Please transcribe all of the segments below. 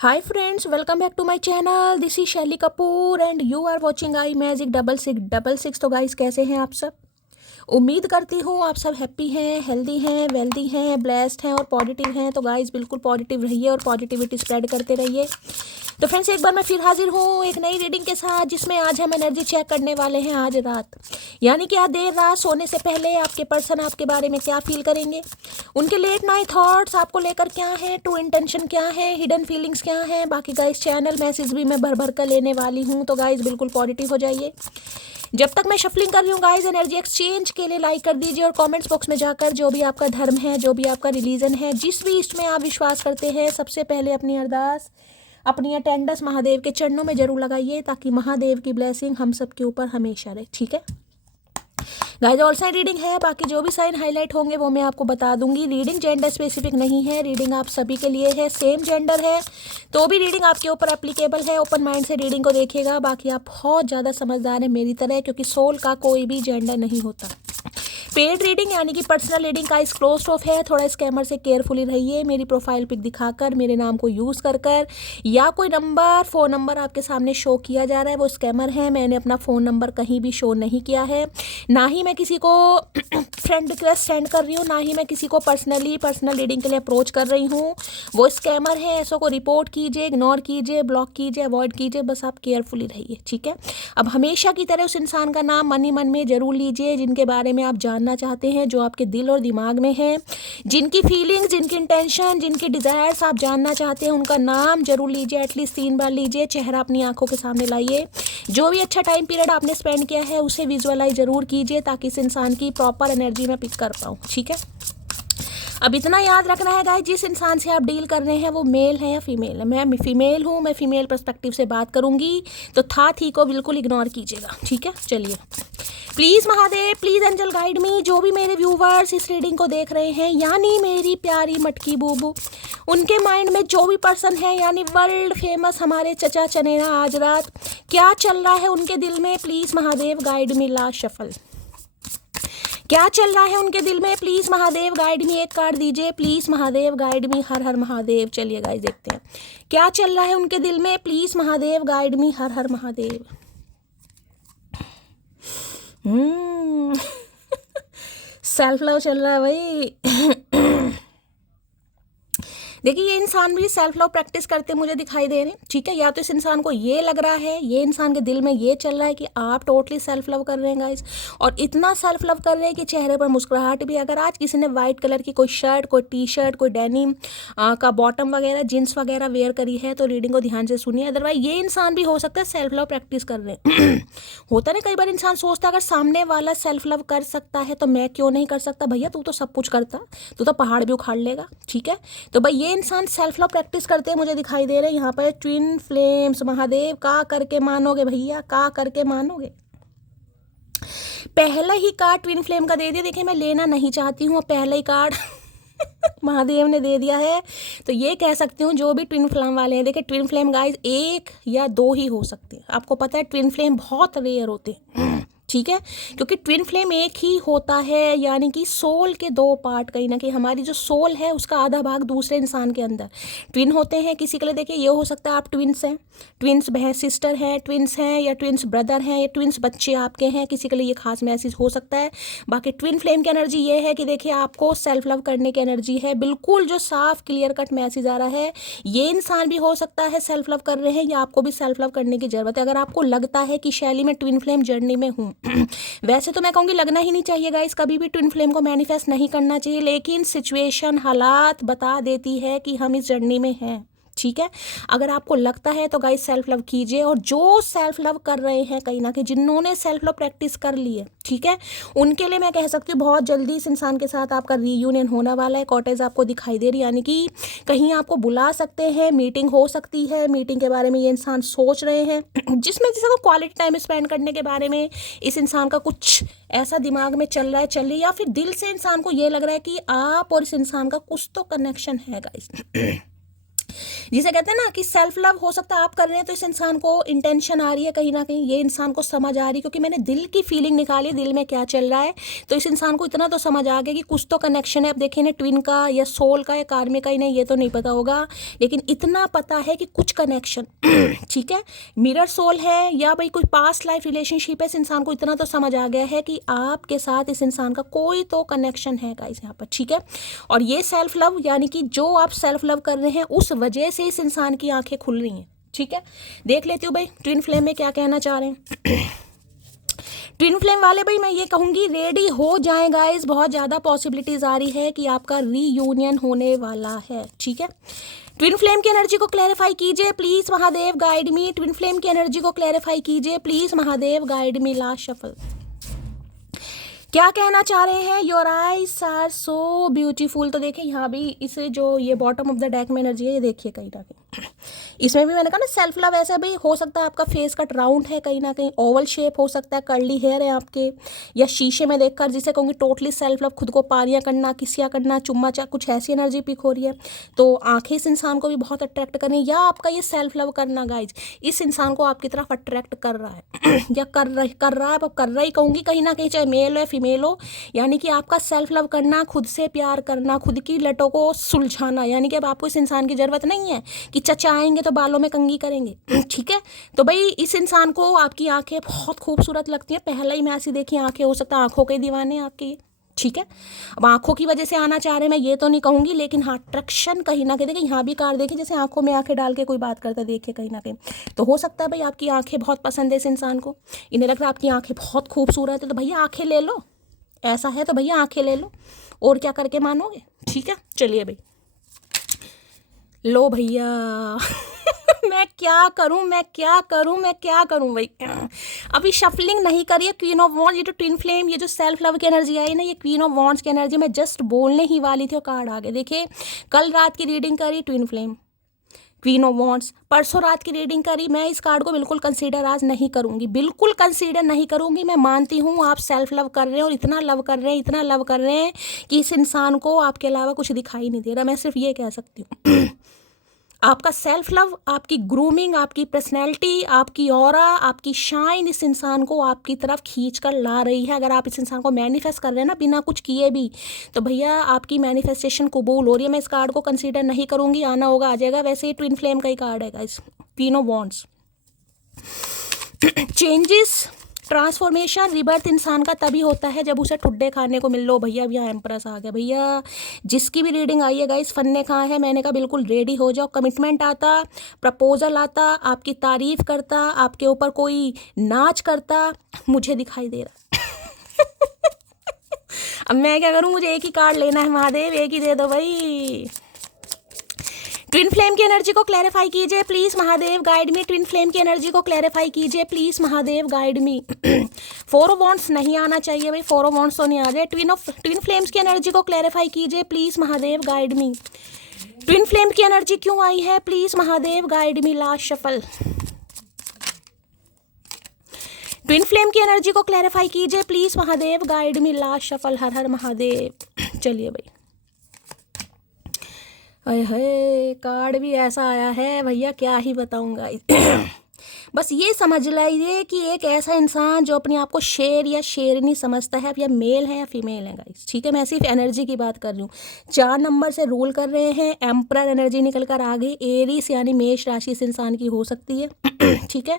Hi friends, welcome back to my channel. This is Shelly Kapoor and you are watching I magic 6666। तो guys कैसे हैं आप सब? उम्मीद करती हूँ आप सब हैप्पी हैं, हेल्दी हैं, वेल्दी हैं, ब्लेस्ड हैं और पॉजिटिव हैं। तो गाइस बिल्कुल पॉजिटिव रहिए और पॉजिटिविटी स्प्रेड करते रहिए। तो फ्रेंड्स एक बार मैं फिर हाजिर हूँ एक नई रीडिंग के साथ, जिसमें आज हम एनर्जी चेक करने वाले हैं आज रात, यानी कि आज देर रात सोने से पहले आपके पर्सन आपके बारे में क्या फील करेंगे, उनके लेट नाइट थॉट्स आपको लेकर क्या है, ट्रू इंटेंशन क्या है, हिडन फीलिंग्स क्या है। बाकी गाइस चैनल मैसेज भी मैं भर भर कर लेने वाली हूँ। तो गाइस बिल्कुल पॉजिटिव हो जाइए। जब तक मैं शफलिंग कर रही हूँ गाइस, एनर्जी एक्सचेंज के लिए लाइक कर दीजिए और कमेंट्स बॉक्स में जाकर जो भी आपका धर्म है, जो भी आपका रिलीजन है, जिस भी इसमें आप विश्वास करते हैं, सबसे पहले अपनी अरदास अपनी अटेंडेंस महादेव के चरणों में जरूर लगाइए, ताकि महादेव की ब्लेसिंग हम सब के ऊपर हमेशा रहे। ठीक है गाइस, ऑल साइन रीडिंग है, बाकी जो भी साइन हाईलाइट होंगे वो मैं आपको बता दूंगी। रीडिंग जेंडर स्पेसिफिक नहीं है, रीडिंग आप सभी के लिए है। सेम जेंडर है तो भी रीडिंग आपके ऊपर एप्लीकेबल है। ओपन माइंड से रीडिंग को देखिएगा। बाकी आप बहुत ज़्यादा समझदार हैं मेरी तरह, क्योंकि सोल का कोई भी जेंडर नहीं होता। पेड रीडिंग यानी कि पर्सनल रीडिंग का इस क्लोज ऑफ है। थोड़ा स्कैमर से केयरफुली रहिए। मेरी प्रोफाइल पिक दिखाकर मेरे नाम को यूज़ कर या कोई नंबर फ़ोन नंबर आपके सामने शो किया जा रहा है वो स्कैमर है। मैंने अपना फ़ोन नंबर कहीं भी शो नहीं किया है, ना ही मैं किसी को फ्रेंड रिक्वेस्ट सेंड कर रही हूँ, ना ही मैं किसी को पर्सनल रीडिंग के लिए अप्रोच कर रही हूँ। वो स्कैमर है, ऐसो को रिपोर्ट कीजिए, इग्नोर कीजिए, ब्लॉक कीजिए, अवॉइड कीजिए। बस आप केयरफुली रहिए। ठीक है, अब हमेशा की तरह उस इंसान का नाम मन ही मन में जरूर लीजिए जिनके बारे में आप जानना चाहते हैं, जो आपके दिल और दिमाग में है, जिनकी फीलिंग्स, जिनकी इंटेंशन, जिनकी डिज़ायर्स आप जानना चाहते हैं, उनका नाम जरूर लीजिए। एटलीस्ट 3 बार लीजिए। चेहरा अपनी आंखों के सामने लाइए। जो भी अच्छा टाइम पीरियड आपने स्पेंड किया है उसे विजुअलाइज जरूर कीजिए, ताकि इस इंसान की प्रॉपर एनर्जी में पिक कर पाऊँ। ठीक है, अब इतना याद रखना है गाइस, जिस इंसान से आप डील कर रहे हैं वो मेल है या फीमेल है। मैं फीमेल हूँ, मैं फीमेल पर्सपेक्टिव से बात करूंगी, तो था थी को बिल्कुल इग्नोर कीजिएगा। ठीक है, चलिए please Mahadev, please angel guide me. जो भी मेरे व्यूवर्स इस रीडिंग को देख रहे हैं, यानी मेरी प्यारी मटकी बूबू, उनके माइंड में जो भी पर्सन है, यानी वर्ल्ड फेमस हमारे चचा चनेरा, आज रात क्या चल रहा है उनके दिल में, please Mahadev guide me. Last shuffle, क्या चल रहा है उनके दिल में, प्लीज़ महादेव गाइड मी। एक कार्ड दीजिए, प्लीज़ महादेव गाइड मी। हर हर महादेव। चलिए गाइस देखते हैं क्या चल रहा है उनके दिल में, प्लीज़ महादेव गाइड मी। हर हर महादेव। सेल्फ लव चल रहा है भाई। देखिए ये इंसान भी सेल्फ लव प्रैक्टिस करते मुझे दिखाई दे रहे हैं। ठीक है, या तो इस इंसान को ये लग रहा है, ये इंसान के दिल में ये चल रहा है कि आप टोटली सेल्फ लव कर रहे हैं गाइस, और इतना सेल्फ लव कर रहे हैं कि चेहरे पर मुस्कुराहट भी। अगर आज किसी ने वाइट कलर की कोई शर्ट, कोई टी शर्ट, कोई डेनिम का बॉटम वगैरह, जीन्स वगैरह वेयर करी है, तो रीडिंग को ध्यान से सुनिए। अदरवाइज ये इंसान भी हो सकता है सेल्फ लव प्रैक्टिस कर रहे हैं। होता ना, कई बार इंसान सोचता है अगर सामने वाला सेल्फ लव कर सकता है तो मैं क्यों नहीं कर सकता। भैया तू तो सब कुछ करता, तू तो पहाड़ भी उखाड़ लेगा। ठीक है, तो भाई ये इंसान सेल्फ लव प्रैक्टिस करते हैं मुझे दिखाई दे रहे हैं। यहाँ पर ट्विन फ्लेम्स, महादेव का करके मानोगे भैया, का करके मानोगे। पहला ही कार्ड ट्विन फ्लेम का दे दिया। देखिए मैं लेना नहीं चाहती हूँ, पहला ही कार्ड महादेव ने दे दिया है, तो ये कह सकती हूँ जो भी ट्विन फ्लेम वाले हैं। देखिए ट्विन फ्लेम गाइस 1 या 2 ही हो सकते हैं। आपको पता है ट्विन फ्लेम बहुत रेयर होते हैं। ठीक है, क्योंकि ट्विन फ्लेम एक ही होता है, यानी कि सोल के 2 पार्ट। कहीं ना कहीं हमारी जो सोल है उसका आधा भाग दूसरे इंसान के अंदर ट्विन होते हैं। किसी के लिए देखिए ये हो सकता है आप ट्विंस हैं, ट्विंस बहन सिस्टर हैं, ट्विंस हैं, या ट्विंस ब्रदर हैं, या ट्विंस बच्चे आपके हैं। किसी के लिए ये खास मैसेज हो सकता है। बाकी ट्विन फ्लेम की एनर्जी ये है कि देखिए आपको सेल्फ लव करने की एनर्जी है। बिल्कुल जो साफ क्लियर कट मैसेज आ रहा है, ये इंसान भी हो सकता है सेल्फ लव कर रहे हैं, या आपको भी सेल्फ लव करने की जरूरत है। अगर आपको लगता है कि शैली में ट्विन फ्लेम जर्नी में हूँ, वैसे तो मैं कहूँगी लगना ही नहीं चाहिए गाइस, कभी भी ट्विन फ्लेम को मैनिफेस्ट नहीं करना चाहिए, लेकिन सिचुएशन, हालात बता देती है कि हम इस जर्नी में हैं। ठीक है, अगर आपको लगता है तो गाइस सेल्फ लव कीजिए। और जो सेल्फ लव कर रहे हैं, कहीं ना कहीं जिन्होंने सेल्फ लव प्रैक्टिस कर ली है, ठीक है, उनके लिए मैं कह सकती हूँ बहुत जल्दी इस इंसान के साथ आपका रीयूनियन होने वाला है। कॉटेज आपको दिखाई दे रही है, यानी कि कहीं आपको बुला सकते हैं, मीटिंग हो सकती है। मीटिंग के बारे में ये इंसान सोच रहे हैं, जिसमें जिसको क्वालिटी टाइम स्पेंड करने के बारे में इस इंसान का कुछ ऐसा दिमाग में चल रहा है, चल रही, या फिर दिल से इंसान को ये लग रहा है कि आप और इस इंसान का कुछ तो कनेक्शन है गाइस। जिसे कहते हैं ना कि सेल्फ लव हो सकता है आप कर रहे हैं तो इस इंसान को इंटेंशन आ रही है कहीं ना कहीं, ये इंसान को समझ आ रही है क्योंकि मैंने दिल की फीलिंग निकाली, दिल में क्या चल रहा है। तो इस इंसान को इतना तो समझ आ गया कि कुछ तो कनेक्शन है। अब देखिए ना, ट्विन का या सोल का या कार्मिक का ही नहीं, ये तो नहीं पता होगा, लेकिन इतना पता है कि कुछ कनेक्शन ठीक है, मिरर सोल है या भाई कोई पास्ट लाइफ रिलेशनशिप है। इस इंसान को इतना तो समझ आ गया है कि आपके साथ इस इंसान का कोई तो कनेक्शन है गाइस यहाँ पर, ठीक है। और ये सेल्फ लव यानी कि जो आप सेल्फ लव कर रहे हैं उस वजह से इस इंसान की आंखें खुल रही हैं, ठीक है। देख लेती हूँ भाई ट्विन फ्लेम में क्या कहना चाह रहे हैं। ट्विन फ्लेम वाले भाई मैं ये कहूँगी रेडी हो जाएं गाइस, बहुत ज़्यादा पॉसिबिलिटीज़ आ रही है कि आपका रीयूनियन होने वाला है, ठीक है। ट्विन फ्लेम की एनर्जी को क्लैरिफाई कीजिए please Mahadev guide me. Twin flame की एनर्जी को क्लैरिफाई कीजिए please Mahadev guide me. Last shuffle क्या कहना चाह रहे हैं। Your eyes are so beautiful. तो देखिए यहाँ भी इसे जो ये बॉटम ऑफ द डेक में एनर्जी है, ये देखिए कहीं ना कहीं इसमें भी मैंने कहा ना सेल्फ लव ऐसा भी हो सकता है आपका फेस कट राउंड है, कहीं ना कहीं ओवल शेप हो सकता है, कर्ली हेयर है आपके, या शीशे में देखकर जिसे कहूँगी टोटली सेल्फ लव, खुद को पारियाँ करना, किसिया करना, चुम्मा चा, कुछ ऐसी एनर्जी पिक हो रही है। तो आंखें इस इंसान को भी बहुत अट्रैक्ट कर रही है, या आपका ये सेल्फ लव करना गाइज इस इंसान को आपकी तरफ अट्रैक्ट कर रहा है या कर रहा है, कर रहा ही कहूँगी कहीं ना कहीं, चाहे मेल हो या फीमेल हो। यानी कि आपका सेल्फ लव करना, खुद से प्यार करना, खुद की लटों को सुलझाना, यानी कि अब आपको इस इंसान की ज़रूरत नहीं है कि चचा आएंगे तो बालों में कंघी करेंगे, ठीक है। तो भाई इस इंसान को आपकी आंखें बहुत खूबसूरत लगती हैं, पहला ही मैच देखी आंखें, हो सकता है आंखों के दीवाने आपके, ठीक है। अब आंखों की वजह से आना चाह रहे हैं मैं ये तो नहीं कहूँगी, लेकिन हाँ अट्रैक्शन कहीं ना कहीं, देखिए यहाँ भी कार्ड देखिए जैसे आंखों में आंखें डाल के कोई बात करता है, देखिए कहीं ना कहीं। तो हो सकता है भाई आपकी आंखें बहुत पसंद है इस इंसान को, इन्हें लग रहा है आपकी आंखें बहुत खूबसूरत है, तो भैया आंखें ले लो, ऐसा है तो भैया आंखें ले लो, और क्या करके मानोगे, ठीक है। चलिए भाई लो भैया मैं क्या करूं भाई। अभी शफलिंग नहीं करिए। क्वीन ऑफ वॉन्ड्स, ये जो ट्विन फ्लेम, ये जो सेल्फ लव की एनर्जी आई ना, ये क्वीन ऑफ वॉन्ड्स की एनर्जी मैं जस्ट बोलने ही वाली थी और कार्ड आ गए। देखिए कल रात की रीडिंग करी twin flame, queen of wands, परसों रात की रीडिंग करी। मैं इस कार्ड को बिल्कुल कंसीडर आज नहीं करूंगी, बिल्कुल कंसीडर नहीं करूंगी। मैं मानती हूँ आप सेल्फ लव कर रहे हैं और इतना लव कर रहे हैं, इतना लव कर रहे हैं कि इस इंसान को आपके अलावा कुछ दिखाई नहीं दे रहा। मैं सिर्फ ये कह सकती हूँ आपका सेल्फ लव, आपकी ग्रूमिंग, आपकी पर्सनैलिटी, आपकी ऑरा, आपकी शाइन इस इंसान को आपकी तरफ खींच कर ला रही है। अगर आप इस इंसान को मैनिफेस्ट कर रहे हैं ना बिना कुछ किए भी, तो भैया आपकी मैनिफेस्टेशन कबूल हो रही है। मैं इस कार्ड को कंसीडर नहीं करूँगी, आना होगा आ जाएगा। वैसे ही ट्विन फ्लेम का ही कार्ड है guys, queen of wands. Changes, transformation, rebirth इंसान का तभी होता है जब उसे ठुड्डे खाने को मिल लो। भैया अब यहाँ एम्प्रेस आ गया। भैया जिसकी भी रीडिंग आई है गाइस, फन्ने कहाँ है, मैंने कहा बिल्कुल रेडी हो जाओ। कमिटमेंट आता, प्रपोजल आता, आपकी तारीफ करता, आपके ऊपर कोई नाच करता, मुझे दिखाई दे रहा अब मैं क्या करूँ, मुझे एक ही कार्ड लेना है महादेव, एक ही दे दो भाई। ट्विन फ्लेम की एनर्जी को क्लैरिफाई कीजिए please Mahadev guide me. Twin flame की एनर्जी को क्लैरिफाई कीजिए please Mahadev guide me. Four of wands नहीं आना चाहिए भाई, फोर ऑफ वॉन्ड्स तो नहीं आ जाए। ट्विन फ्लेम्स की एनर्जी को क्लैरिफाई कीजिए please Mahadev guide me. Twin flame की एनर्जी क्यों आई है please Mahadev guide me. Last shuffle, twin flame की एनर्जी को क्लैरिफाई कीजिए please Mahadev guide me. Last shuffle, हर हर महादेव। चलिए भाई, अरे कार्ड भी ऐसा आया है भैया, क्या ही बताऊंगा बस ये समझ लीजिए कि एक ऐसा इंसान जो अपने आप को शेर या शेरनी समझता है, अब या मेल है या फीमेल है गाइस, ठीक है। मैं सिर्फ एनर्जी की बात कर रही हूँ। 4 नंबर से रूल कर रहे हैं, एम्परर एनर्जी निकल कर आ गई। एरीस यानी मेष राशि इस इंसान की हो सकती है ठीक है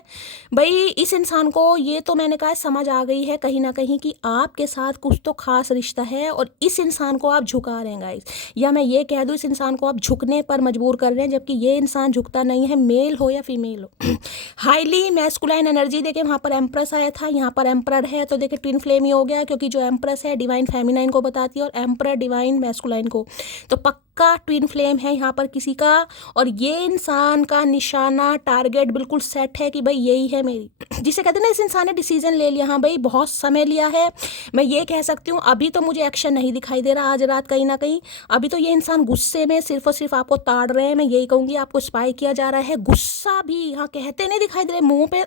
भाई। इस इंसान को ये तो मैंने कहा समझ आ गई है कहीं ना कहीं कि आपके साथ कुछ तो खास रिश्ता है और इस इंसान को आप झुका रहे हैं गाइस, या मैं ये कह दूँ इस इंसान को आप झुकने पर मजबूर कर रहे हैं, जबकि ये इंसान झुकता नहीं है, मेल हो या फीमेल हो। हाईली मैस्कुलाइन एनर्जी देखे, वहाँ पर एम्प्रेस आया था, यहाँ पर एम्परर है, तो देखे ट्विन फ्लेम ही हो गया, क्योंकि जो एम्प्रेस है डिवाइन फेमिनाइन को बताती है और एम्परर डिवाइन मैस्कुलाइन को। तो पक्का ट्विन फ्लेम है यहाँ पर किसी का, और ये इंसान का निशाना टारगेट बिल्कुल सेट है कि भाई यही है मेरी, जिसे कहते हैं ना इस इंसान ने डिसीजन ले लिया। हाँ भाई बहुत समय लिया है, मैं ये कह सकती हूँ। अभी तो मुझे एक्शन नहीं दिखाई दे रहा आज रात कहीं ना कहीं। अभी तो ये इंसान गुस्से में सिर्फ और सिर्फ आपको ताड़ रहे हैं। मैं यही कहूँगी आपको स्पाई किया जा रहा है। गुस्सा भी हाँ कहते नहीं दिखाई दे रहे, मुंह पे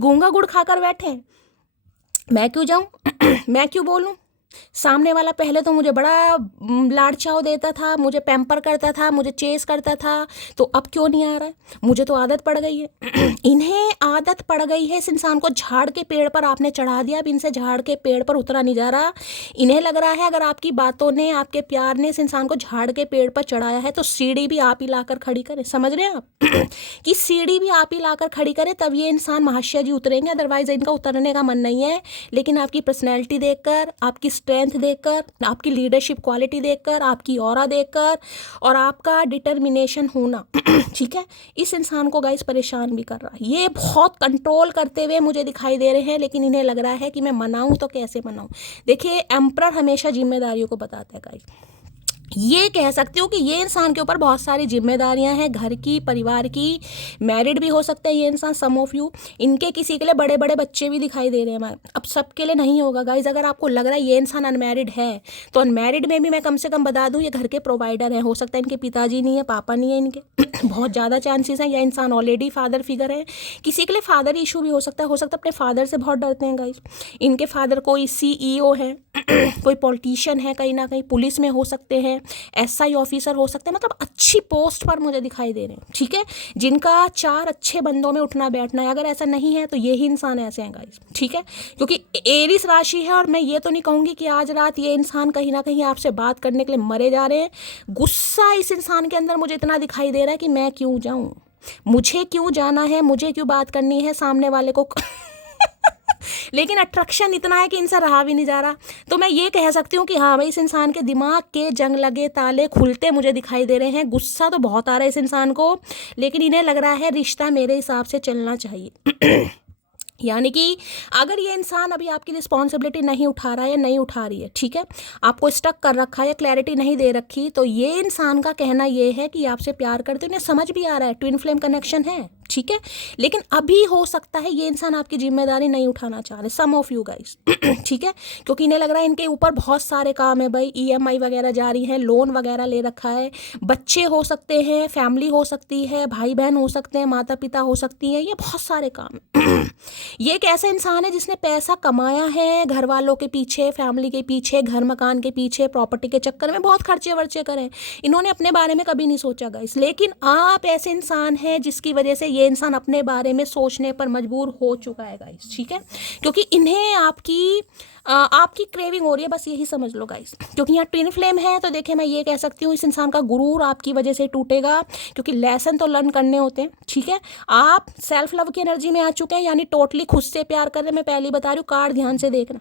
गूंगा गुड़ खाकर बैठे। मैं क्यों जाऊं मैं क्यों बोलूं, सामने वाला पहले तो मुझे बड़ा लाड चाव देता था, मुझे पैम्पर करता था, मुझे चेस करता था, तो अब क्यों नहीं आ रहा है? मुझे तो आदत पड़ गई है। इन्हें आदत पड़ गई है, इस इंसान को झाड़ के पेड़ पर आपने चढ़ा दिया, अब इनसे झाड़ के पेड़ पर उतरा नहीं जा रहा। इन्हें लग रहा है अगर आपकी बातों ने, आपके प्यार ने इस इंसान को झाड़ के पेड़ पर चढ़ाया है तो सीढ़ी भी आप ही लाकर खड़ी करें। समझ रहे हैं आप? कि सीढ़ी भी आप ही लाकर खड़ी करें, तब ये इंसान महाशय जी उतरेंगे, अदरवाइज इनका उतरने का मन नहीं है। लेकिन आपकी पर्सनैलिटी देखकर, आपकी स्ट्रेंथ देखकर, आपकी लीडरशिप क्वालिटी देखकर, आपकी ऑरा देखकर और आपका डिटर्मिनेशन होना ठीक है, इस इंसान को गाइस परेशान भी कर रहा है। ये बहुत कंट्रोल करते हुए मुझे दिखाई दे रहे हैं, लेकिन इन्हें लग रहा है कि मैं मनाऊं तो कैसे मनाऊं। देखिए, एम्परर हमेशा जिम्मेदारियों को बताता है गाइस। ये कह सकती हूँ कि ये इंसान के ऊपर बहुत सारी जिम्मेदारियां हैं, घर की, परिवार की। मैरिड भी हो सकता है ये इंसान, सम ऑफ यू। इनके किसी के लिए बड़े बड़े बच्चे भी दिखाई दे रहे हैं हमारे। अब सबके लिए नहीं होगा गाइज। अगर आपको लग रहा है ये इंसान अनमैरिड है, तो अनमैरिड में भी मैं कम से कम बता दूँ, ये घर के प्रोवाइडर हैं। हो सकता है इनके पिताजी नहीं है, पापा नहीं है इनके बहुत ज़्यादा चांसेस हैं, या इंसान ऑलरेडी फादर फिगर है। किसी के लिए फादर इशू भी हो सकता है अपने फादर से बहुत डरते हैं गाइज। इनके फादर कोई CEO है कोई पॉलिटिशियन है, कहीं ना कहीं पुलिस में हो सकते हैं, SI ऑफिसर हो सकते हैं, मतलब अच्छी पोस्ट पर मुझे दिखाई दे रहे हैं। ठीक है, जिनका 4 अच्छे बंदों में उठना बैठना है। अगर ऐसा नहीं है तो यही इंसान ऐसे हैं गाइस। ठीक है, क्योंकि एरिस राशि है, और मैं ये तो नहीं कहूँगी कि आज रात ये इंसान कहीं ना कहीं आपसे बात करने के लिए मरे जा रहे हैं। गुस्सा इस इंसान के अंदर मुझे इतना दिखाई दे रहा है कि मैं क्यों जाऊँ, मुझे क्यों जाना है, मुझे क्यों बात करनी है सामने वाले को लेकिन अट्रैक्शन इतना है कि इनसे रहा भी नहीं जा रहा। तो मैं ये कह सकती हूँ कि हाँ भाई, इस इंसान के दिमाग के जंग लगे ताले खुलते मुझे दिखाई दे रहे हैं। गुस्सा तो बहुत आ रहा है इस इंसान को, लेकिन इन्हें लग रहा है रिश्ता मेरे हिसाब से चलना चाहिए। यानी कि अगर ये इंसान अभी आपकी रिस्पॉन्सिबिलिटी नहीं उठा रहा है या नहीं उठा रही है, ठीक है, आपको स्टक कर रखा है या क्लैरिटी नहीं दे रखी, तो ये इंसान का कहना ये है कि आपसे प्यार करते, उन्हें समझ भी आ रहा है, ट्विन फ्लेम कनेक्शन है। ठीक है, लेकिन अभी हो सकता है ये इंसान आपकी जिम्मेदारी नहीं उठाना चाह रहे, सम ऑफ यू गाइस। ठीक है, क्योंकि इन्हें लग रहा है इनके ऊपर बहुत सारे काम है भाई, EMI वगैरह जारी है, लोन वगैरह ले रखा है, बच्चे हो सकते हैं, फैमिली हो सकती है, भाई बहन हो सकते हैं, माता पिता हो सकती हैं, ये बहुत सारे काम है। ये एक ऐसा इंसान है जिसने पैसा कमाया है घर वालों के पीछे, फैमिली के पीछे, घर मकान के पीछे, प्रॉपर्टी के चक्कर में बहुत खर्चे वर्चे करे। इन्होंने अपने बारे में कभी नहीं सोचा गाइस। लेकिन आप ऐसे इंसान हैं जिसकी वजह से ये इंसान अपने बारे में सोचने पर मजबूर हो चुका है गाइस। ठीक है, क्योंकि इन्हें आपकी क्रेविंग हो रही है, बस यही समझ लो गाइस। क्योंकि यहाँ ट्विन फ्लेम है, तो देखिए मैं ये कह सकती हूँ इस इंसान का गुरूर आपकी वजह से टूटेगा, क्योंकि लेसन तो लर्न करने होते हैं। ठीक है, आप सेल्फ लव की एनर्जी में आ चुके हैं, यानी टोटली खुद से प्यार कर रहे हैं। मैं पहले बता रही हूँ, कार्ड ध्यान से देखना।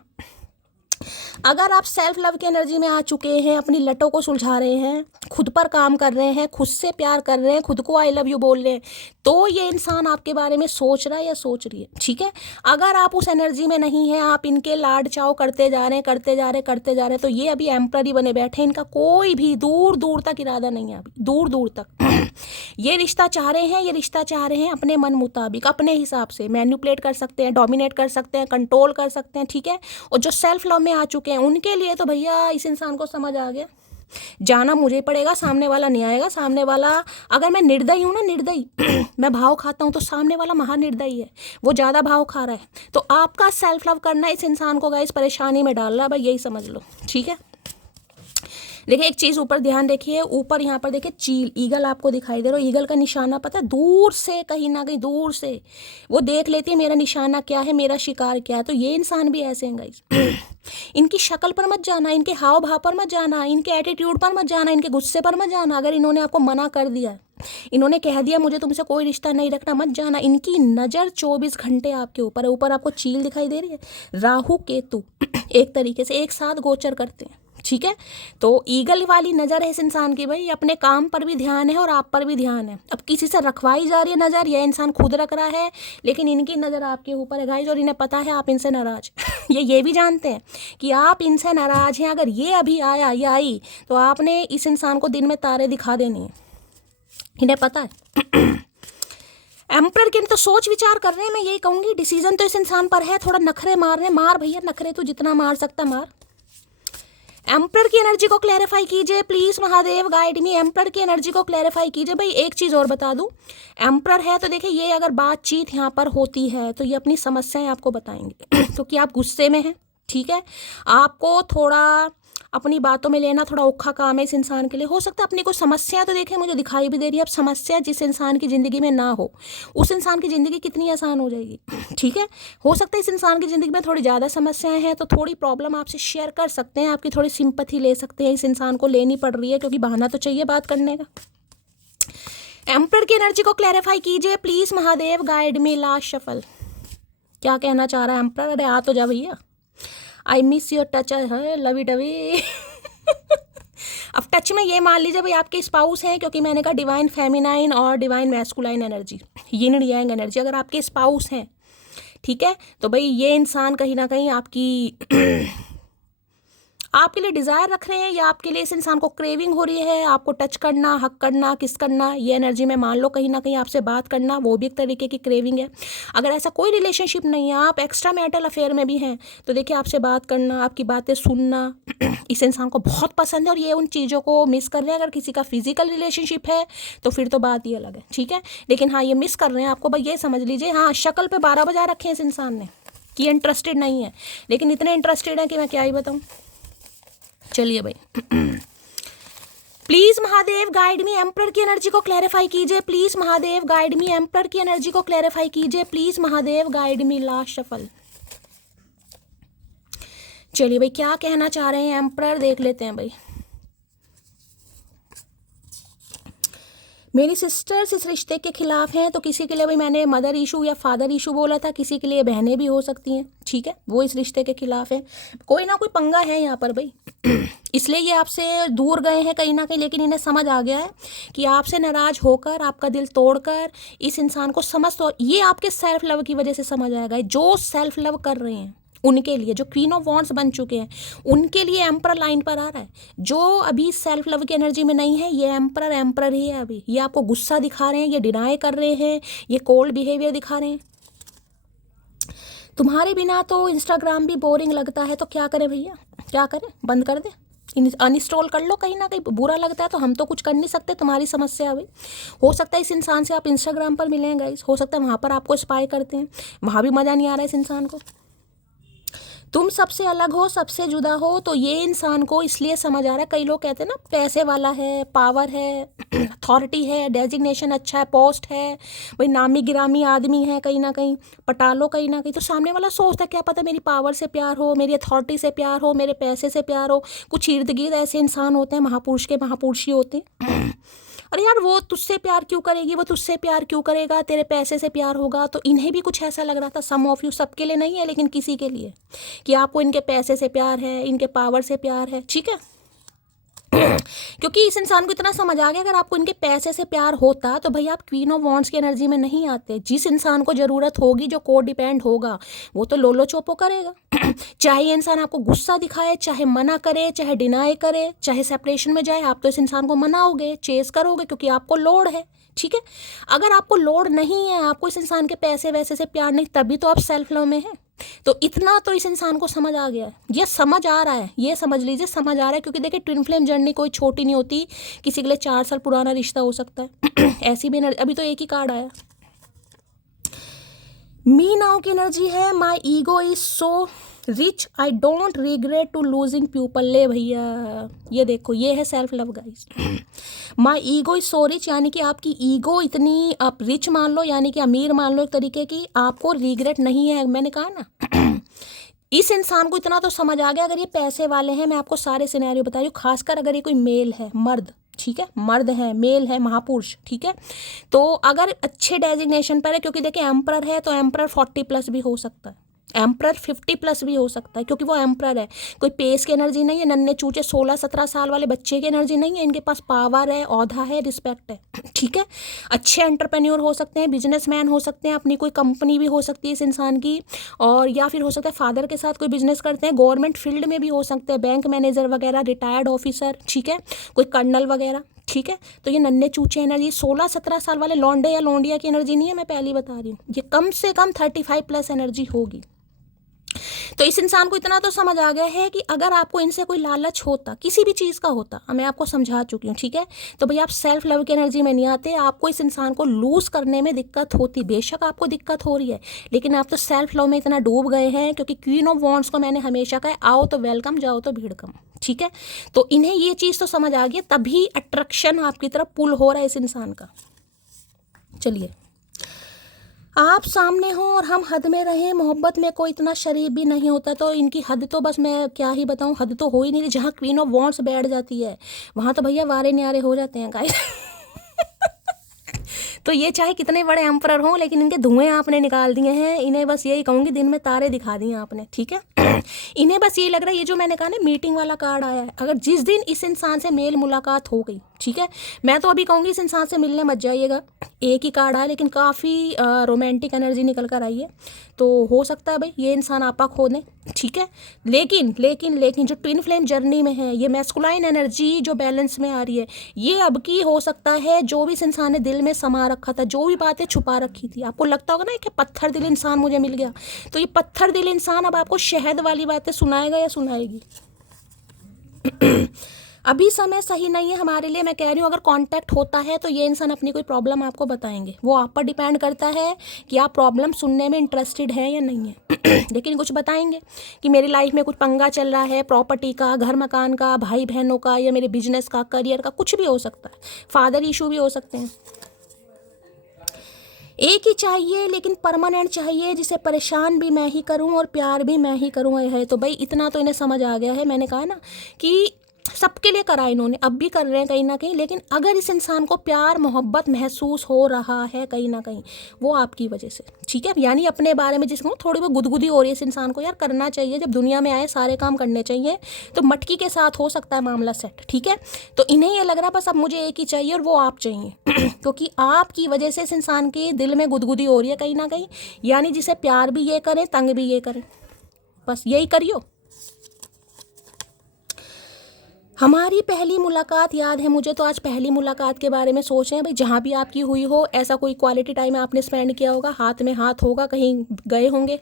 अगर आप सेल्फ लव की एनर्जी में आ चुके हैं, अपनी लटों को सुलझा रहे हैं, खुद पर काम कर रहे हैं, खुद से प्यार कर रहे हैं, खुद को आई लव यू बोल रहे हैं, तो ये इंसान आपके बारे में सोच रहा है या सोच रही है। ठीक है, अगर आप उस एनर्जी में नहीं है, आप इनके लाड चाव करते जा रहे हैं, तो ये अभी एम्पररी बने बैठे हैं। इनका कोई भी दूर दूर तक इरादा नहीं है, अभी दूर दूर तक ये रिश्ता चाह रहे हैं अपने मन मुताबिक, अपने हिसाब से मैनिपुलेट कर सकते हैं, डोमिनेट कर सकते हैं, कंट्रोल कर सकते हैं। ठीक है, और जो सेल्फ लव में आ चुके हैं उनके लिए तो भैया इस इंसान को समझ आ गया, जाना मुझे पड़ेगा, सामने वाला नहीं आएगा। सामने वाला, अगर मैं निर्दयी हूँ ना, निर्दयी मैं भाव खाता हूँ, तो सामने वाला महानिर्दयी है, वो ज़्यादा भाव खा रहा है। तो आपका सेल्फ लव करना इस इंसान को गाइस परेशानी में डाल रहा है भाई, यही समझ लो। ठीक है, देखिए एक चीज़ ऊपर ध्यान रखिए, ऊपर यहाँ पर देखिए चील, ईगल आपको दिखाई दे रहा है। ईगल का निशाना पता है, दूर से कहीं ना कहीं दूर से वो देख लेती है मेरा निशाना क्या है, मेरा शिकार क्या है। तो ये इंसान भी ऐसे हैं गाइस। इनकी शक्ल पर मत जाना, इनके हाव भाव पर मत जाना, इनके एटीट्यूड पर मत जाना, इनके गुस्से पर मत जाना। अगर इन्होंने आपको मना कर दिया, इन्होंने कह दिया मुझे तुमसे कोई रिश्ता नहीं रखना, मत जाना। इनकी नज़र 24 घंटे आपके ऊपर है। ऊपर आपको चील दिखाई दे रही है, राहु केतु एक तरीके से एक साथ गोचर करते हैं। ठीक है, तो ईगल वाली नज़र है इस इंसान की भाई, अपने काम पर भी ध्यान है और आप पर भी ध्यान है। अब किसी से रखवाई जा रही है नज़र, यह इंसान खुद रख रहा है, लेकिन इनकी नज़र आपके ऊपर है गाइस, और इन्हें पता है आप इनसे नाराज ये भी जानते हैं कि आप इनसे नाराज हैं। अगर ये अभी आया या आई, तो आपने इस इंसान को दिन में तारे दिखा देने हैं, इन्हें पता है। एम्परर के तो सोच विचार कर रहे हैं, मैं यही कहूँगी। डिसीजन तो इस इंसान पर है, थोड़ा नखरे मार रहे हैं, मार भैया नखरे, तो जितना मार सकता मार। एम्परर की एनर्जी को क्लैरिफाई कीजिए please, Mahadev guide me. Emperor की एनर्जी को क्लैरिफाई कीजिए भाई। एक चीज़ और बता दूं, एम्परर है तो देखिए ये अगर बातचीत यहाँ पर होती है तो ये अपनी समस्याएं आपको बताएंगे क्योंकि आप गुस्से में हैं, ठीक है, आपको थोड़ा अपनी बातों में लेना थोड़ा औखा काम है इस इंसान के लिए। हो सकता है अपनी कोई समस्या, तो देखें मुझे दिखाई भी दे रही है, अब समस्या जिस इंसान की ज़िंदगी में ना हो उस इंसान की ज़िंदगी कितनी आसान हो जाएगी। ठीक है, हो सकता है इस इंसान की ज़िंदगी में थोड़ी ज़्यादा समस्याएं हैं, तो थोड़ी प्रॉब्लम आपसे शेयर कर सकते हैं, आपकी थोड़ी सिंपैथी ले सकते हैं, इस इंसान को लेनी पड़ रही है क्योंकि बहाना तो चाहिए बात करने का। एम्पर की एनर्जी को क्लैरिफाई कीजिए please Mahadev, guide me last shuffle. क्या कहना चाह रहा है एम्पर? अरे आ तो जा भैया। आई मिस योर टच है लवी डवी। अब टच में ये मान लीजिए भाई आपके स्पाउस हैं, क्योंकि मैंने कहा डिवाइन फेमिनाइन और डिवाइन मैस्कुलाइन एनर्जी, यिन यांग एनर्जी, अगर आपके स्पाउस हैं, ठीक है, तो भाई ये इंसान कहीं ना कहीं आपके लिए डिज़ायर रख रहे हैं, या आपके लिए इस इंसान को क्रेविंग हो रही है, आपको टच करना, हक करना, किस करना, ये एनर्जी में मान लो कहीं ना कहीं आपसे बात करना, वो भी एक तरीके की क्रेविंग है। अगर ऐसा कोई रिलेशनशिप नहीं है, आप एक्स्ट्रा मैरिटल अफेयर में भी हैं, तो देखिए आपसे बात करना, आपकी बातें सुनना इस इंसान को बहुत पसंद है, और ये उन चीज़ों को मिस कर रहे हैं। अगर किसी का फिजिकल रिलेशनशिप है तो फिर तो बात ही अलग है, ठीक है, लेकिन हाँ ये मिस कर रहे हैं आपको, भाई ये समझ लीजिए। हाँ, शक्ल पे 12 बजा रखे हैं इस इंसान ने कि इंटरेस्टेड नहीं है, लेकिन इतने इंटरेस्टेड है कि मैं क्या ही बताऊँ। चलिए भाई, please Mahadev guide me, emperor की एनर्जी को क्लैरिफाई कीजिए please Mahadev, guide me, emperor की एनर्जी को क्लैरिफाई कीजिए please Mahadev, guide me last shuffle. चलिए भाई, क्या कहना चाह रहे हैं एम्पर, देख लेते हैं भाई। मेरी सिस्टर्स इस रिश्ते के खिलाफ हैं, तो किसी के लिए भाई मैंने मदर इशू या फादर इशू बोला था, किसी के लिए बहनें भी हो सकती हैं, ठीक है, वो इस रिश्ते के खिलाफ है, कोई ना कोई पंगा है यहाँ पर भाई। इसलिए ये आपसे दूर गए हैं कहीं ना कहीं, लेकिन इन्हें समझ आ गया है कि आपसे नाराज होकर, आपका दिल तोड़कर इस इंसान को समझ, तो ये आपके सेल्फ लव की वजह से समझ आएगा। जो सेल्फ लव कर रहे हैं उनके लिए, जो क्वीन ऑफ वॉन्ड्स बन चुके हैं उनके लिए एम्पर लाइन पर आ रहा है। जो अभी सेल्फ लव की एनर्जी में नहीं है, ये एम्पर ही है। अभी ये आपको गुस्सा दिखा रहे हैं, ये डिनाई कर रहे हैं, ये कोल्ड बिहेवियर दिखा रहे हैं। तुम्हारे बिना तो इंस्टाग्राम भी बोरिंग लगता है, तो क्या करें भैया, क्या करें, बंद कर दें, अनइंस्टॉल कर लो। कहीं ना कहीं बुरा लगता है तो हम तो कुछ कर नहीं सकते, तुम्हारी समस्या है भाई। हो सकता है इस इंसान से आप इंस्टाग्राम पर मिलें गाइस, हो सकता है वहाँ पर आपको स्पाई करते हैं, वहाँ भी मज़ा नहीं आ रहा है इस इंसान को। तुम सबसे अलग हो, सबसे जुदा हो, तो ये इंसान को इसलिए समझ आ रहा है। कई लोग कहते हैं ना पैसे वाला है, पावर है, अथॉरिटी है, डेजिग्नेशन अच्छा है, पोस्ट है, भाई नामी गिरामी आदमी है, कहीं ना कहीं पटालो कहीं ना कहीं, तो सामने वाला सोचता है क्या पता मेरी पावर से प्यार हो, मेरी अथॉरिटी से प्यार हो, मेरे पैसे से प्यार हो। कुछ इर्द गिर्द ऐसे इंसान होते हैं, महापुरुष के महापुरुष ही होते हैं। अरे यार वो तुझसे प्यार क्यों करेगी, वो तुझसे प्यार क्यों करेगा, तेरे पैसे से प्यार होगा। तो इन्हें भी कुछ ऐसा लग रहा था, सम ऑफ यू, सबके लिए नहीं है लेकिन किसी के लिए, कि आपको इनके पैसे से प्यार है, इनके पावर से प्यार है, ठीक है। क्योंकि इस इंसान को इतना समझ आ गया, अगर आपको इनके पैसे से प्यार होता तो भाई आप क्वीन ऑफ वॉन्ड्स की एनर्जी में नहीं आते। जिस इंसान को ज़रूरत होगी, जो को डिपेंड होगा, वो तो लोलो चोपो करेगा। चाहे ये इंसान आपको गुस्सा दिखाए, चाहे मना करे, चाहे डिनाई करे, चाहे सेपरेशन में जाए, आप तो इस इंसान को मनाओगे, चेस करोगे, क्योंकि आपको लोड है, ठीक है। अगर आपको लोड नहीं है, आपको इस इंसान के पैसे वैसे से प्यार नहीं, तभी तो आप सेल्फ लव में हैं। तो इतना तो इस इंसान को समझ आ गया है, ये समझ आ रहा है, ये समझ लीजिए समझ आ रहा है। क्योंकि देखिए ट्विन फ्लेम जर्नी कोई छोटी नहीं होती, किसी के लिए 4 साल पुराना रिश्ता हो सकता है। ऐसी भी अभी तो एक ही कार्ड आया, मी नाउ की एनर्जी है, my ego is so rich I don't regret to losing people. ले भैया, ये देखो, ये है self love guys. My ego is so rich, यानी कि आपकी ईगो इतनी, आप रिच मान लो, यानी कि अमीर मान लो एक तरीके की, आपको रिग्रेट नहीं है। मैंने कहा ना, इस इंसान को इतना तो समझ आ गया, अगर ये पैसे वाले हैं, मैं आपको सारे सिनेरियो बता रही हूँ, खासकर अगर ये कोई मेल है, मर्द, ठीक है, मर्द है, मेल है, महापुरुष, ठीक है, तो अगर अच्छे डेजिग्नेशन पर है, क्योंकि देखिए एम्परर है, तो एम्परर 40+ भी हो सकता है, एम्परर 50+ भी हो सकता है, क्योंकि वो एम्परर है। कोई पेस की एनर्जी नहीं है, नन्हे चूचे 16-17 साल वाले बच्चे की एनर्जी नहीं है, इनके पास पावर है, औधा है, रिस्पेक्ट है, ठीक है। अच्छे एंटरप्रेन्योर हो सकते हैं, बिजनेसमैन हो सकते हैं, अपनी कोई कंपनी भी हो सकती है इस इंसान की, और या फिर हो सकता है फादर के साथ कोई बिजनेस करते हैं, गवर्नमेंट फील्ड में भी हो सकते हैं, बैंक मैनेजर वगैरह, रिटायर्ड ऑफिसर, ठीक है, कोई कर्नल वगैरह, ठीक है। तो ये नन्हे चूचे एनर्जी 16-17 साल वाले लौंडे या लौंडिया की एनर्जी नहीं है, मैं पहले ही बता रही हूँ, ये कम से कम 35+ एनर्जी होगी। तो इस इंसान को इतना तो समझ आ गया है कि अगर आपको इनसे कोई लालच होता, किसी भी चीज़ का होता, मैं आपको समझा चुकी हूँ, ठीक है, तो भैया आप सेल्फ लव की एनर्जी में नहीं आते, आपको इस इंसान को लूज़ करने में दिक्कत होती। बेशक आपको दिक्कत हो रही है, लेकिन आप तो सेल्फ लव में इतना डूब गए हैं, क्योंकि क्वीन ऑफ वॉन्ड्स को मैंने हमेशा कहा, आओ तो वेलकम, जाओ तो भीड़ कम, ठीक है। तो इन्हें ये चीज़ तो समझ आ गई, तभी अट्रैक्शन आपकी तरफ पुल हो रहा है इस इंसान का। चलिए, आप सामने हो और हम हद में रहें, मोहब्बत में कोई इतना शरीफ भी नहीं होता, तो इनकी हद तो बस मैं क्या ही बताऊं, हद तो हो ही नहीं रही। जहाँ क्वीन ऑफ वॉन्ड्स बैठ जाती है वहाँ तो भैया वारे न्यारे हो जाते हैं गाइस। तो ये चाहे कितने बड़े एम्परर हों, लेकिन इनके धुएं आपने निकाल दिए हैं। इन्हें बस यही कहूँगी, दिन में तारे दिखा दिए आपने, ठीक है। इन्हें बस ये लग रहा है, ये जो मैंने कहा ना मीटिंग वाला कार्ड आया है, अगर जिस दिन इस इंसान से मेल मुलाकात हो गई, ठीक है, मैं तो अभी कहूँगी इस इंसान से मिलने मत जाइएगा। एक ही कार्ड आया, लेकिन काफ़ी रोमांटिक एनर्जी निकल कर आई है, तो हो सकता है भाई ये इंसान आपा खो दें, ठीक है। लेकिन लेकिन लेकिन जो ट्विन फ्लेम जर्नी में है, ये मैस्कुलाइन एनर्जी जो बैलेंस में आ रही है, ये अब की हो सकता है जो भी इस इंसान ने दिल में समा रखा था, जो भी बातें छुपा रखी थी, आपको लगता होगा ना कि पत्थर दिल इंसान मुझे मिल गया, तो ये पत्थर दिल इंसान अब आपको शहद वाली बातें सुनाएगा या सुनाएगी। अभी समय सही नहीं है हमारे लिए, मैं कह रही हूँ। अगर कांटेक्ट होता है तो ये इंसान अपनी कोई प्रॉब्लम आपको बताएंगे, वो आप पर डिपेंड करता है कि आप प्रॉब्लम सुनने में इंटरेस्टेड हैं या नहीं है। लेकिन कुछ बताएंगे कि मेरी लाइफ में कुछ पंगा चल रहा है, प्रॉपर्टी का, घर मकान का, भाई बहनों का, या मेरे बिजनेस का, करियर का, कुछ भी हो सकता है, फादर इशू भी हो सकते हैं। एक ही चाहिए, लेकिन परमानेंट चाहिए, जिसे परेशान भी मैं ही करूं और प्यार भी मैं ही करूं है। तो भाई इतना तो इन्हें समझ आ गया है, मैंने कहा ना कि सबके लिए करा इन्होंने, अब भी कर रहे हैं कहीं ना कहीं। लेकिन अगर इस इंसान को प्यार मोहब्बत महसूस हो रहा है कहीं ना कहीं, वो आपकी वजह से, ठीक है। यानी अपने बारे में जिसको थोड़ी बहुत गुदगुदी हो रही है इस इंसान को, यार करना चाहिए, जब दुनिया में आए सारे काम करने चाहिए, तो मटकी के साथ हो सकता है मामला सेट, ठीक है। तो इन्हें ये लग रहा है बस अब मुझे एक ही चाहिए और वो आप चाहिए, क्योंकि आपकी वजह से इस इंसान के दिल में गुदगुदी हो रही है कहीं ना कहीं। यानी जिसे प्यार भी ये करें, तंग भी ये करें, बस यही करियो। हमारी पहली मुलाकात याद है मुझे, तो आज पहली मुलाकात के बारे में सोच रहे हैं भाई। जहाँ भी आपकी हुई हो, ऐसा कोई क्वालिटी टाइम आपने स्पेंड किया होगा, हाथ में हाथ होगा, कहीं गए होंगे।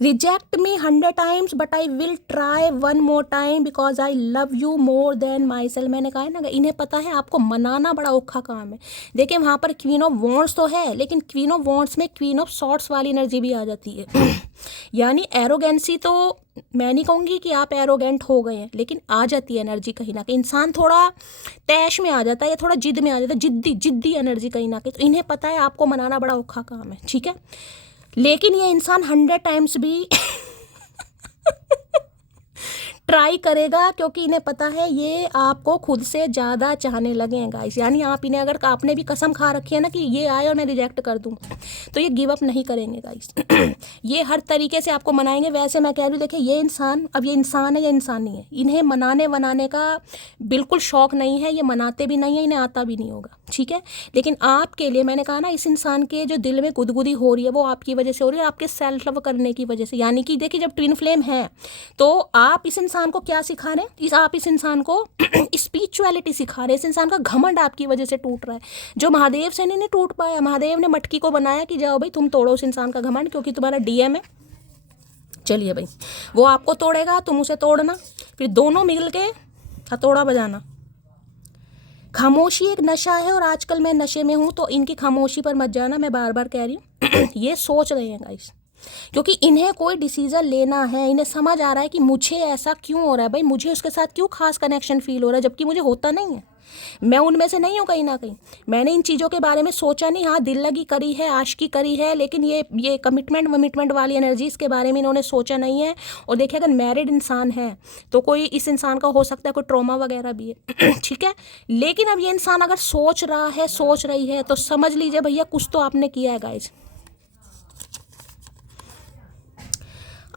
Reject me 100 times but I will try one more time because I love you more then my self. मैंने कहा है ना, इन्हें पता है आपको मनाना बड़ा औखा काम है। देखिए वहाँ पर क्वीन ऑफ वॉन्ड्स तो है, लेकिन क्वीन ऑफ वॉन्ड्स में क्वीन ऑफ सॉर्ट्स वाली एनर्जी भी आ जाती है। यानी एरोगेंसी तो मैं नहीं कहूँगी कि आप एरोगेंट हो गए हैं, लेकिन आ जाती है एनर्जी कहीं ना कहीं। इंसान थोड़ा तैश में आ जाता है या थोड़ा जिद में आ जाता है, जिद्दी जिद्दी एनर्जी कहीं ना कहीं। तो इन्हें पता है आपको मनाना बड़ा औखा काम है, ठीक है। लेकिन ये इंसान 100 टाइम्स भी ट्राई करेगा, क्योंकि इन्हें पता है ये आपको खुद से ज़्यादा चाहने लगे हैं गाइस। यानी आप इन्हें, अगर आपने भी कसम खा रखी है ना कि ये आए और मैं रिजेक्ट कर दूं, तो ये गिव अप नहीं करेंगे गाइस। ये हर तरीके से आपको मनाएंगे। वैसे मैं कह रही हूँ, देखिए ये इंसान, अब ये इंसान है या इंसान नहीं है, इन्हें मनाने वनाने का बिल्कुल शौक नहीं है, ये मनाते भी नहीं है, इन्हें आता भी नहीं होगा, ठीक है। लेकिन आपके लिए मैंने कहा ना, इस इंसान के जो दिल में गुदगुदी हो रही है वो आपकी वजह से हो रही है, आपके सेल्फ लव करने की वजह से। यानी कि देखिए जब ट्विन फ्लेम है, तो आप इस इंसान को क्या सिखा रहे हैं, आप इस इंसान को स्पिरिचुअलिटी सिखा रहे हैं। इस इंसान का घमंड आपकी वजह से टूट रहा है, जो महादेव से नहीं टूट पाया। महादेव ने मटकी को बनाया कि जाओ भाई तुम तोड़ो उस इंसान का घमंड, क्योंकि तुम्हारा डीएम है। चलिए भाई, वो आपको तोड़ेगा, तुम उसे तोड़ना, फिर दोनों मिल के हथौड़ा बजाना। खामोशी एक नशा है, और आजकल मैं नशे में हूँ, तो इनकी खामोशी पर मत जाना, मैं बार बार कह रही हूँ। ये सोच रहे हैं गाइस, क्योंकि इन्हें कोई डिसीजन लेना है। इन्हें समझ आ रहा है कि मुझे ऐसा क्यों हो रहा है भाई, मुझे उसके साथ क्यों खास कनेक्शन फील हो रहा है, जबकि मुझे होता नहीं है। मैं उनमें से नहीं हूँ कहीं ना कहीं। मैंने इन चीज़ों के बारे में सोचा नहीं, हाँ दिल लगी करी है, आशिकी करी है, लेकिन ये कमिटमेंट वाली एनर्जी, इसके बारे में इन्होंने सोचा नहीं है। और देखिए अगर मैरिड इंसान है तो कोई इस इंसान का हो सकता है कोई ट्रॉमा वगैरह भी है, ठीक है। लेकिन अब ये इंसान अगर सोच रहा है, सोच रही है, तो समझ लीजिए भैया कुछ तो आपने किया है गाइज।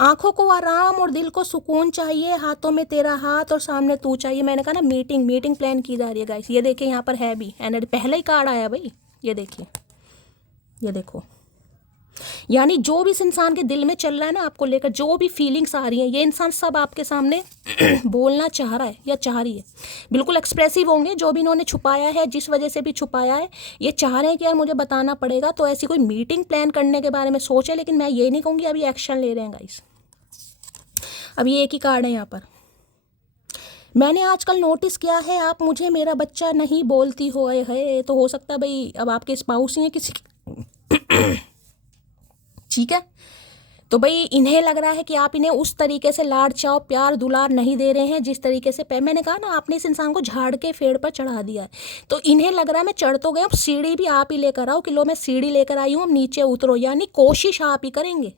आंखों को आराम और दिल को सुकून चाहिए, हाथों में तेरा हाथ और सामने तू चाहिए। मैंने कहा ना मीटिंग प्लान की जा रही है गाइस। ये देखिए यहाँ पर है भी एनर्जी, पहले ही कार्ड आया भाई, ये देखिए, ये देखो, यानी जो भी इस इंसान के दिल में चल रहा है ना आपको लेकर, जो भी फीलिंग्स आ रही हैं, ये इंसान सब आपके सामने बोलना चाह रहा है या चाह रही है। बिल्कुल एक्सप्रेसिव होंगे, जो भी इन्होंने छुपाया है, जिस वजह से भी छुपाया है, ये चाह रहे हैं कि यार मुझे बताना पड़ेगा। तो ऐसी कोई मीटिंग प्लान करने के बारे में सोचे, लेकिन मैं ये नहीं कहूँगी अभी एक्शन ले रहे हैं गाइस। अब ये एक ही कार्ड है यहाँ पर। मैंने आजकल नोटिस किया है आप मुझे मेरा बच्चा नहीं बोलती हो है, तो हो सकता है भाई अब आपके स्पाउस ही हैं किसी की। ठीक है, तो भाई इन्हें लग रहा है कि आप इन्हें उस तरीके से लाड चाव प्यार दुलार नहीं दे रहे हैं जिस तरीके से मैंने कहा ना, आपने इस इंसान को झाड़ के पेड़ पर चढ़ा दिया है। तो इन्हें लग रहा है मैं चढ़ तो गया, अब सीढ़ी भी आप ही लेकर आओ, किलो मैं सीढ़ी लेकर आई हूँ, अब नीचे उतरो, यानी कोशिश आप ही करेंगे।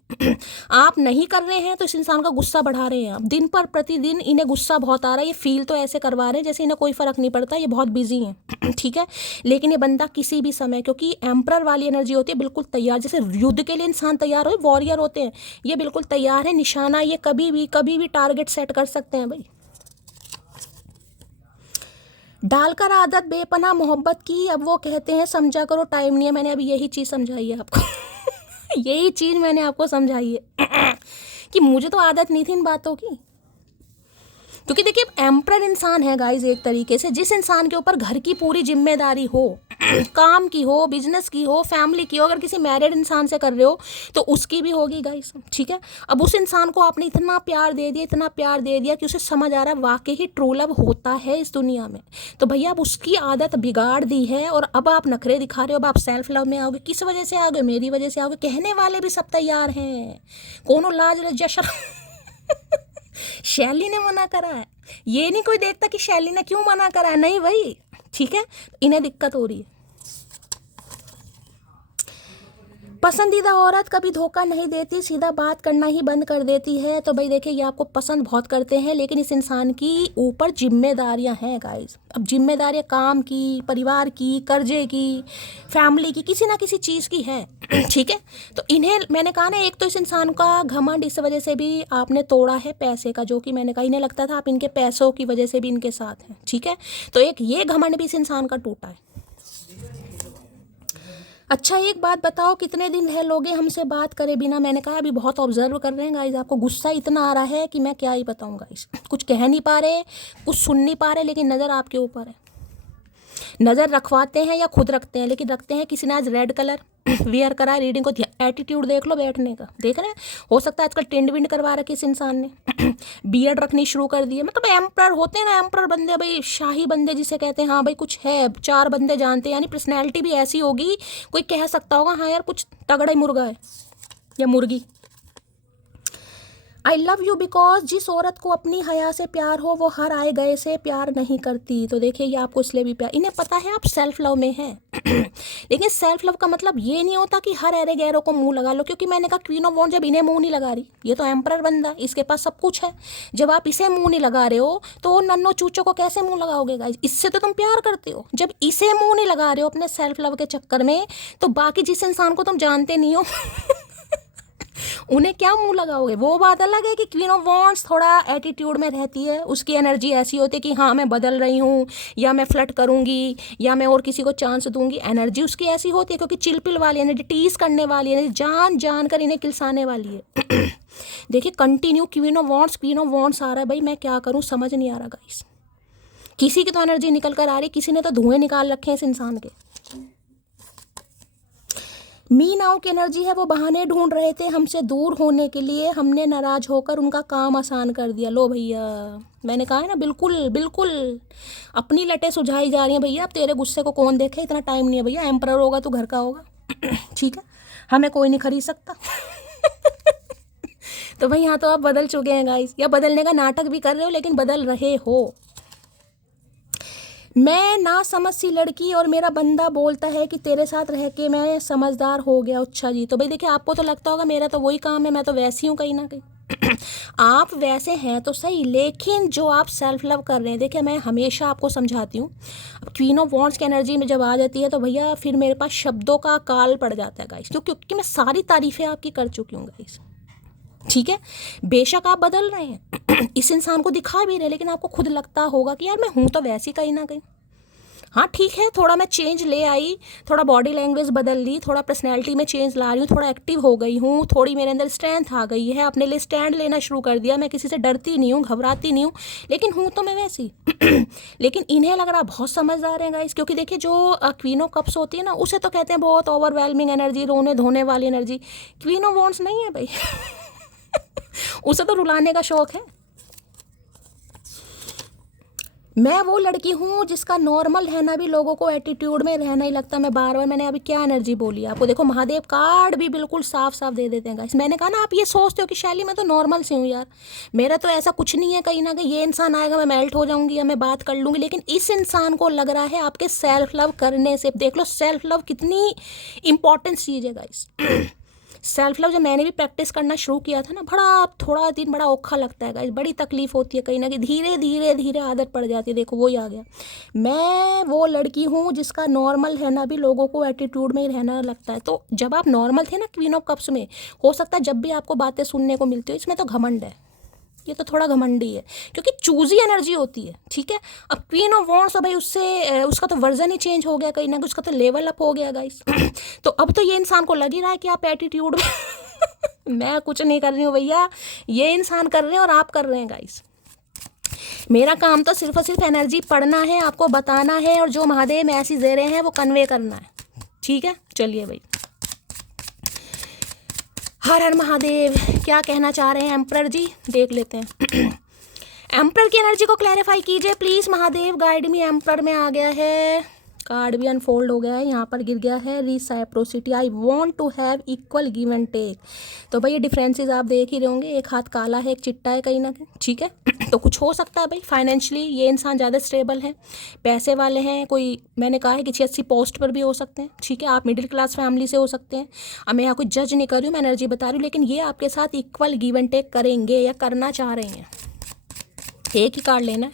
आप नहीं कर रहे हैं तो इस इंसान का गुस्सा बढ़ा रहे हैं आप। दिन पर प्रतिदिन इन्हें गुस्सा बहुत आ रहा है, ये फील तो ऐसे करवा रहे हैं जैसे इन्हें कोई फ़र्क नहीं पड़ता, ये बहुत बिजी हैं। ठीक है, लेकिन ये बंदा किसी भी समय, क्योंकि एम्परर वाली एनर्जी होती है, बिल्कुल तैयार, जैसे युद्ध के लिए इंसान तैयार हो, वॉरियर होते हैं, ये बिल्कुल तैयार है। निशाना ये कभी भी टारगेट सेट कर सकते हैं भाई। डालकर आदत बेपनाह मोहब्बत की, अब वो कहते हैं समझा करो टाइम नहीं है। मैंने अभी यही चीज़ समझाई है आपको। यही चीज़ मैंने आपको समझाई है कि मुझे तो आदत नहीं थी इन बातों की। क्योंकि देखिए एम्परर इंसान है गाइज एक तरीके से, जिस इंसान के ऊपर घर की पूरी जिम्मेदारी हो, काम की हो, बिजनेस की हो, फैमिली की हो, अगर किसी मैरिड इंसान से कर रहे हो तो उसकी भी होगी गाइज। ठीक है, अब उस इंसान को आपने इतना प्यार दे दिया, इतना प्यार दे दिया कि उसे समझ आ रहा है वाकई ही ट्रू लव होता है इस दुनिया में। तो भैया अब उसकी आदत बिगाड़ दी है और अब आप नखरे दिखा रहे हो, अब आप सेल्फ लव में आओगे। किस वजह से आओगे? मेरी वजह से आओगे। कहने वाले भी सब तैयार हैं, कोनो लाज लज्जा शर्म। शैली ने मना करा है, ये नहीं कोई देखता कि शैली ने क्यों मना करा है, नहीं भाई। ठीक है, इन्हें दिक्कत हो रही है। पसंदीदा औरत कभी धोखा नहीं देती, सीधा बात करना ही बंद कर देती है। तो भाई देखिए ये आपको पसंद बहुत करते हैं, लेकिन इस इंसान की ऊपर जिम्मेदारियां हैं गाइस। अब जिम्मेदारियां काम की, परिवार की, कर्जे की, फैमिली की, किसी ना किसी चीज़ की है। ठीक है, तो इन्हें मैंने कहा ना, एक तो इस इंसान का घमंड, इस वजह से भी आपने तोड़ा है पैसे का, जो कि मैंने कहा इन्हें लगता था आप इनके पैसों की वजह से भी इनके साथ हैं। ठीक है, तो एक ये घमंड भी इस इंसान का टूटा है। अच्छा एक बात बताओ, कितने दिन रह लोगे हमसे बात करे बिना? मैंने कहा अभी बहुत ऑब्जर्व कर रहे हैं गाइज, आपको गुस्सा इतना आ रहा है कि मैं क्या ही बताऊं गाइज। कुछ कह नहीं पा रहे, कुछ सुन नहीं पा रहे, लेकिन नज़र आपके ऊपर है। नज़र रखवाते हैं या खुद रखते हैं, लेकिन रखते हैं। किसी ने आज रेड कलर वेयर करा है, रीडिंग को एटीट्यूड देख लो बैठने का, देख रहे हैं। हो सकता है आजकल टेंड विंड करवा रखी इस इंसान ने। बियर्ड रखनी शुरू कर दी है। मतलब एम्परर होते हैं ना, एम्परर बंदे भाई, शाही बंदे जिसे कहते हैं। हाँ भाई कुछ है, चार बंदे जानते हैं, यानी पर्सनैलिटी भी ऐसी होगी, कोई कह सकता होगा हाँ यार कुछ तगड़ा ही मुर्गा है या मुर्गी। आई लव यू बिकॉज जिस औरत को अपनी हया से प्यार हो वो हर आए गए से प्यार नहीं करती। तो देखिए ये आपको इसलिए भी प्यार, इन्हें पता है आप सेल्फ लव में हैं। लेकिन सेल्फ लव का मतलब ये नहीं होता कि हर अरे गैरों को मुंह लगा लो, क्योंकि मैंने कहा क्वीन ऑफ वॉन्ड जब इन्हें मुंह नहीं लगा रही, ये तो एम्परर बंदा, इसके पास सब कुछ है। जब आप इसे मुंह नहीं लगा रहे हो तो नन्नो चूचों को कैसे मुंह लगाओगे गाइस? इससे तो तुम प्यार करते हो। जब इसे मुंह नहीं लगा रहे हो अपने सेल्फ लव के चक्कर में, तो बाकी जिस इंसान को तुम जानते नहीं हो उन्हें क्या मुंह लगाओगे? वो बात अलग है कि क्वीन ऑफ वॉन्ड्स थोड़ा एटीट्यूड में रहती है, उसकी एनर्जी ऐसी होती है कि हाँ मैं बदल रही हूँ, या मैं फ्लर्ट करूँगी, या मैं और किसी को चांस दूंगी। एनर्जी उसकी ऐसी होती है क्योंकि चिलपिल वाली एनर्जी, टीज करने वाली एनर्जी, जान जान कर इन्हें किलसाने वाली है। देखिए कंटिन्यू क्वीन ऑफ वॉन्ड्स आ रहा है भाई, मैं क्या करूँ समझ नहीं आ रहा गाइस। किसी की तो एनर्जी निकल कर आ रही, किसी ने तो धुएं निकाल रखे हैं इस इंसान के। मी नाउ की एनर्जी है, वो बहाने ढूंढ रहे थे हमसे दूर होने के लिए, हमने नाराज होकर उनका काम आसान कर दिया। लो भैया मैंने कहा है ना, बिल्कुल बिल्कुल अपनी लटें सुझाई जा रही हैं भैया। अब तेरे गुस्से को कौन देखे, इतना टाइम नहीं है भैया। एम्परर होगा तो घर का होगा। ठीक है, हमें कोई नहीं खरीद सकता। तो भाई यहाँ तो आप बदल चुके हैं गाइस, या बदलने का नाटक भी कर रहे हो, लेकिन बदल रहे हो। मैं ना समझ सी लड़की और मेरा बंदा बोलता है कि तेरे साथ रह के मैं समझदार हो गया। अच्छा जी, तो भाई देखिए आपको तो लगता होगा मेरा तो वही काम है, मैं तो वैसी हूँ कहीं ना कहीं। आप वैसे हैं तो सही, लेकिन जो आप सेल्फ लव कर रहे हैं, देखिए मैं हमेशा आपको समझाती हूँ, अब क्वीन ऑफ वॉन्ड्स की एनर्जी में जब आ जाती है तो भैया फिर मेरे पास शब्दों का काल पड़ जाता है गाइस, क्योंकि मैं सारी तारीफ़ें आपकी कर चुकी हूँ गाइस। ठीक है, बेशक आप बदल रहे हैं, इस इंसान को दिखा भी रहे, लेकिन आपको खुद लगता होगा कि यार मैं हूँ तो वैसी कहीं ना कहीं। हाँ ठीक है, थोड़ा मैं चेंज ले आई, थोड़ा बॉडी लैंग्वेज बदल ली, थोड़ा पर्सनैलिटी में चेंज ला रही हूँ, थोड़ा एक्टिव हो गई हूँ, थोड़ी मेरे अंदर स्ट्रेंथ आ गई है, अपने लिए स्टैंड लेना शुरू कर दिया, मैं किसी से डरती नहीं हूँ, घबराती नहीं हूँ, लेकिन हूँ तो मैं वैसी। लेकिन इन्हें लग रहा बहुत समझदार हैं गाइस, क्योंकि देखिए जो क्वीन ऑफ कप्स होती है ना, उसे तो कहते हैं बहुत ओवरवेलमिंग एनर्जी, रोने धोने वाली एनर्जी। क्वीन ऑफ वॉन्ड्स नहीं है भाई। उसे तो रुलाने का शौक है। मैं वो लड़की हूँ जिसका नॉर्मल रहना भी लोगों को एटीट्यूड में रहना ही लगता है। मैं बार बार, मैंने अभी क्या एनर्जी बोली आपको, देखो महादेव कार्ड भी बिल्कुल साफ साफ दे देते हैं गाइस। मैंने कहा ना, आप ये सोचते हो कि शैली मैं तो नॉर्मल से हूँ यार, मेरा तो ऐसा कुछ नहीं है, कहीं ना कहीं ये इंसान आएगा मैं मेल्ट हो जाऊंगी या मैं बात कर लूँगी, लेकिन इस इंसान को लग रहा है आपके सेल्फ लव करने से। देख लो सेल्फ लव कितनी इंपॉर्टेंट चीज़ है गाइस। सेल्फ लव जब मैंने भी प्रैक्टिस करना शुरू किया था ना, बड़ा थोड़ा दिन बड़ा औखा लगता है गाइस, बड़ी तकलीफ होती है, कहीं ना कहीं धीरे धीरे धीरे आदत पड़ जाती है। देखो वही आ गया, मैं वो लड़की हूँ जिसका नॉर्मल रहना भी लोगों को एटीट्यूड में ही रहना लगता है। तो जब आप नॉर्मल थे ना क्वीन ऑफ कप्स में, हो सकता है जब भी आपको बातें सुनने को मिलती हो, इसमें तो घमंड है, ये तो थोड़ा घमंडी है, क्योंकि चूजी एनर्जी होती है, ठीक है। अब क्वीन ऑफ वॉन्ड्स तो भाई उससे उसका तो वर्जन ही चेंज हो गया, कहीं ना कहीं उसका तो लेवल अप हो गया गाइस। तो अब तो ये इंसान को लग ही रहा है कि आप एटीट्यूड में। मैं कुछ नहीं कर रही हूँ भैया, ये इंसान कर रहे हैं और आप कर रहे हैं गाइस। मेरा काम तो सिर्फ और सिर्फ एनर्जी पढ़ना है, आपको बताना है, और जो महादेव मैसेज दे रहे हैं वो कन्वे करना है, ठीक है। चलिए भाई, हर हर महादेव, क्या कहना चाह रहे हैं एम्परर जी, देख लेते हैं। एम्परर की एनर्जी को क्लैरिफाई कीजिए please Mahadev, guide me. Emperor में आ गया है, कार्ड भी अनफोल्ड हो गया है, यहाँ पर गिर गया है reciprocity, I want to have equal give and take. तो भाई ये डिफरेंसेस आप देख ही रहे होंगे, एक हाथ काला है एक चिट्टा है कहीं ना कहीं, ठीक है। तो कुछ हो सकता है भाई फाइनेंशियली ये इंसान ज़्यादा स्टेबल है, पैसे वाले हैं, कोई मैंने कहा है कि अच्छी पोस्ट पर भी हो सकते हैं, ठीक है। आप मिडिल क्लास फैमिली से हो सकते हैं। अब मैं यहाँ कोई जज नहीं कर रही हूँ, मैं एनर्जी बता रही हूँ, लेकिन ये आपके साथ इक्वल गिव एंड टेक करेंगे या करना चाह रहे हैं। एक ही कार्ड लेना है।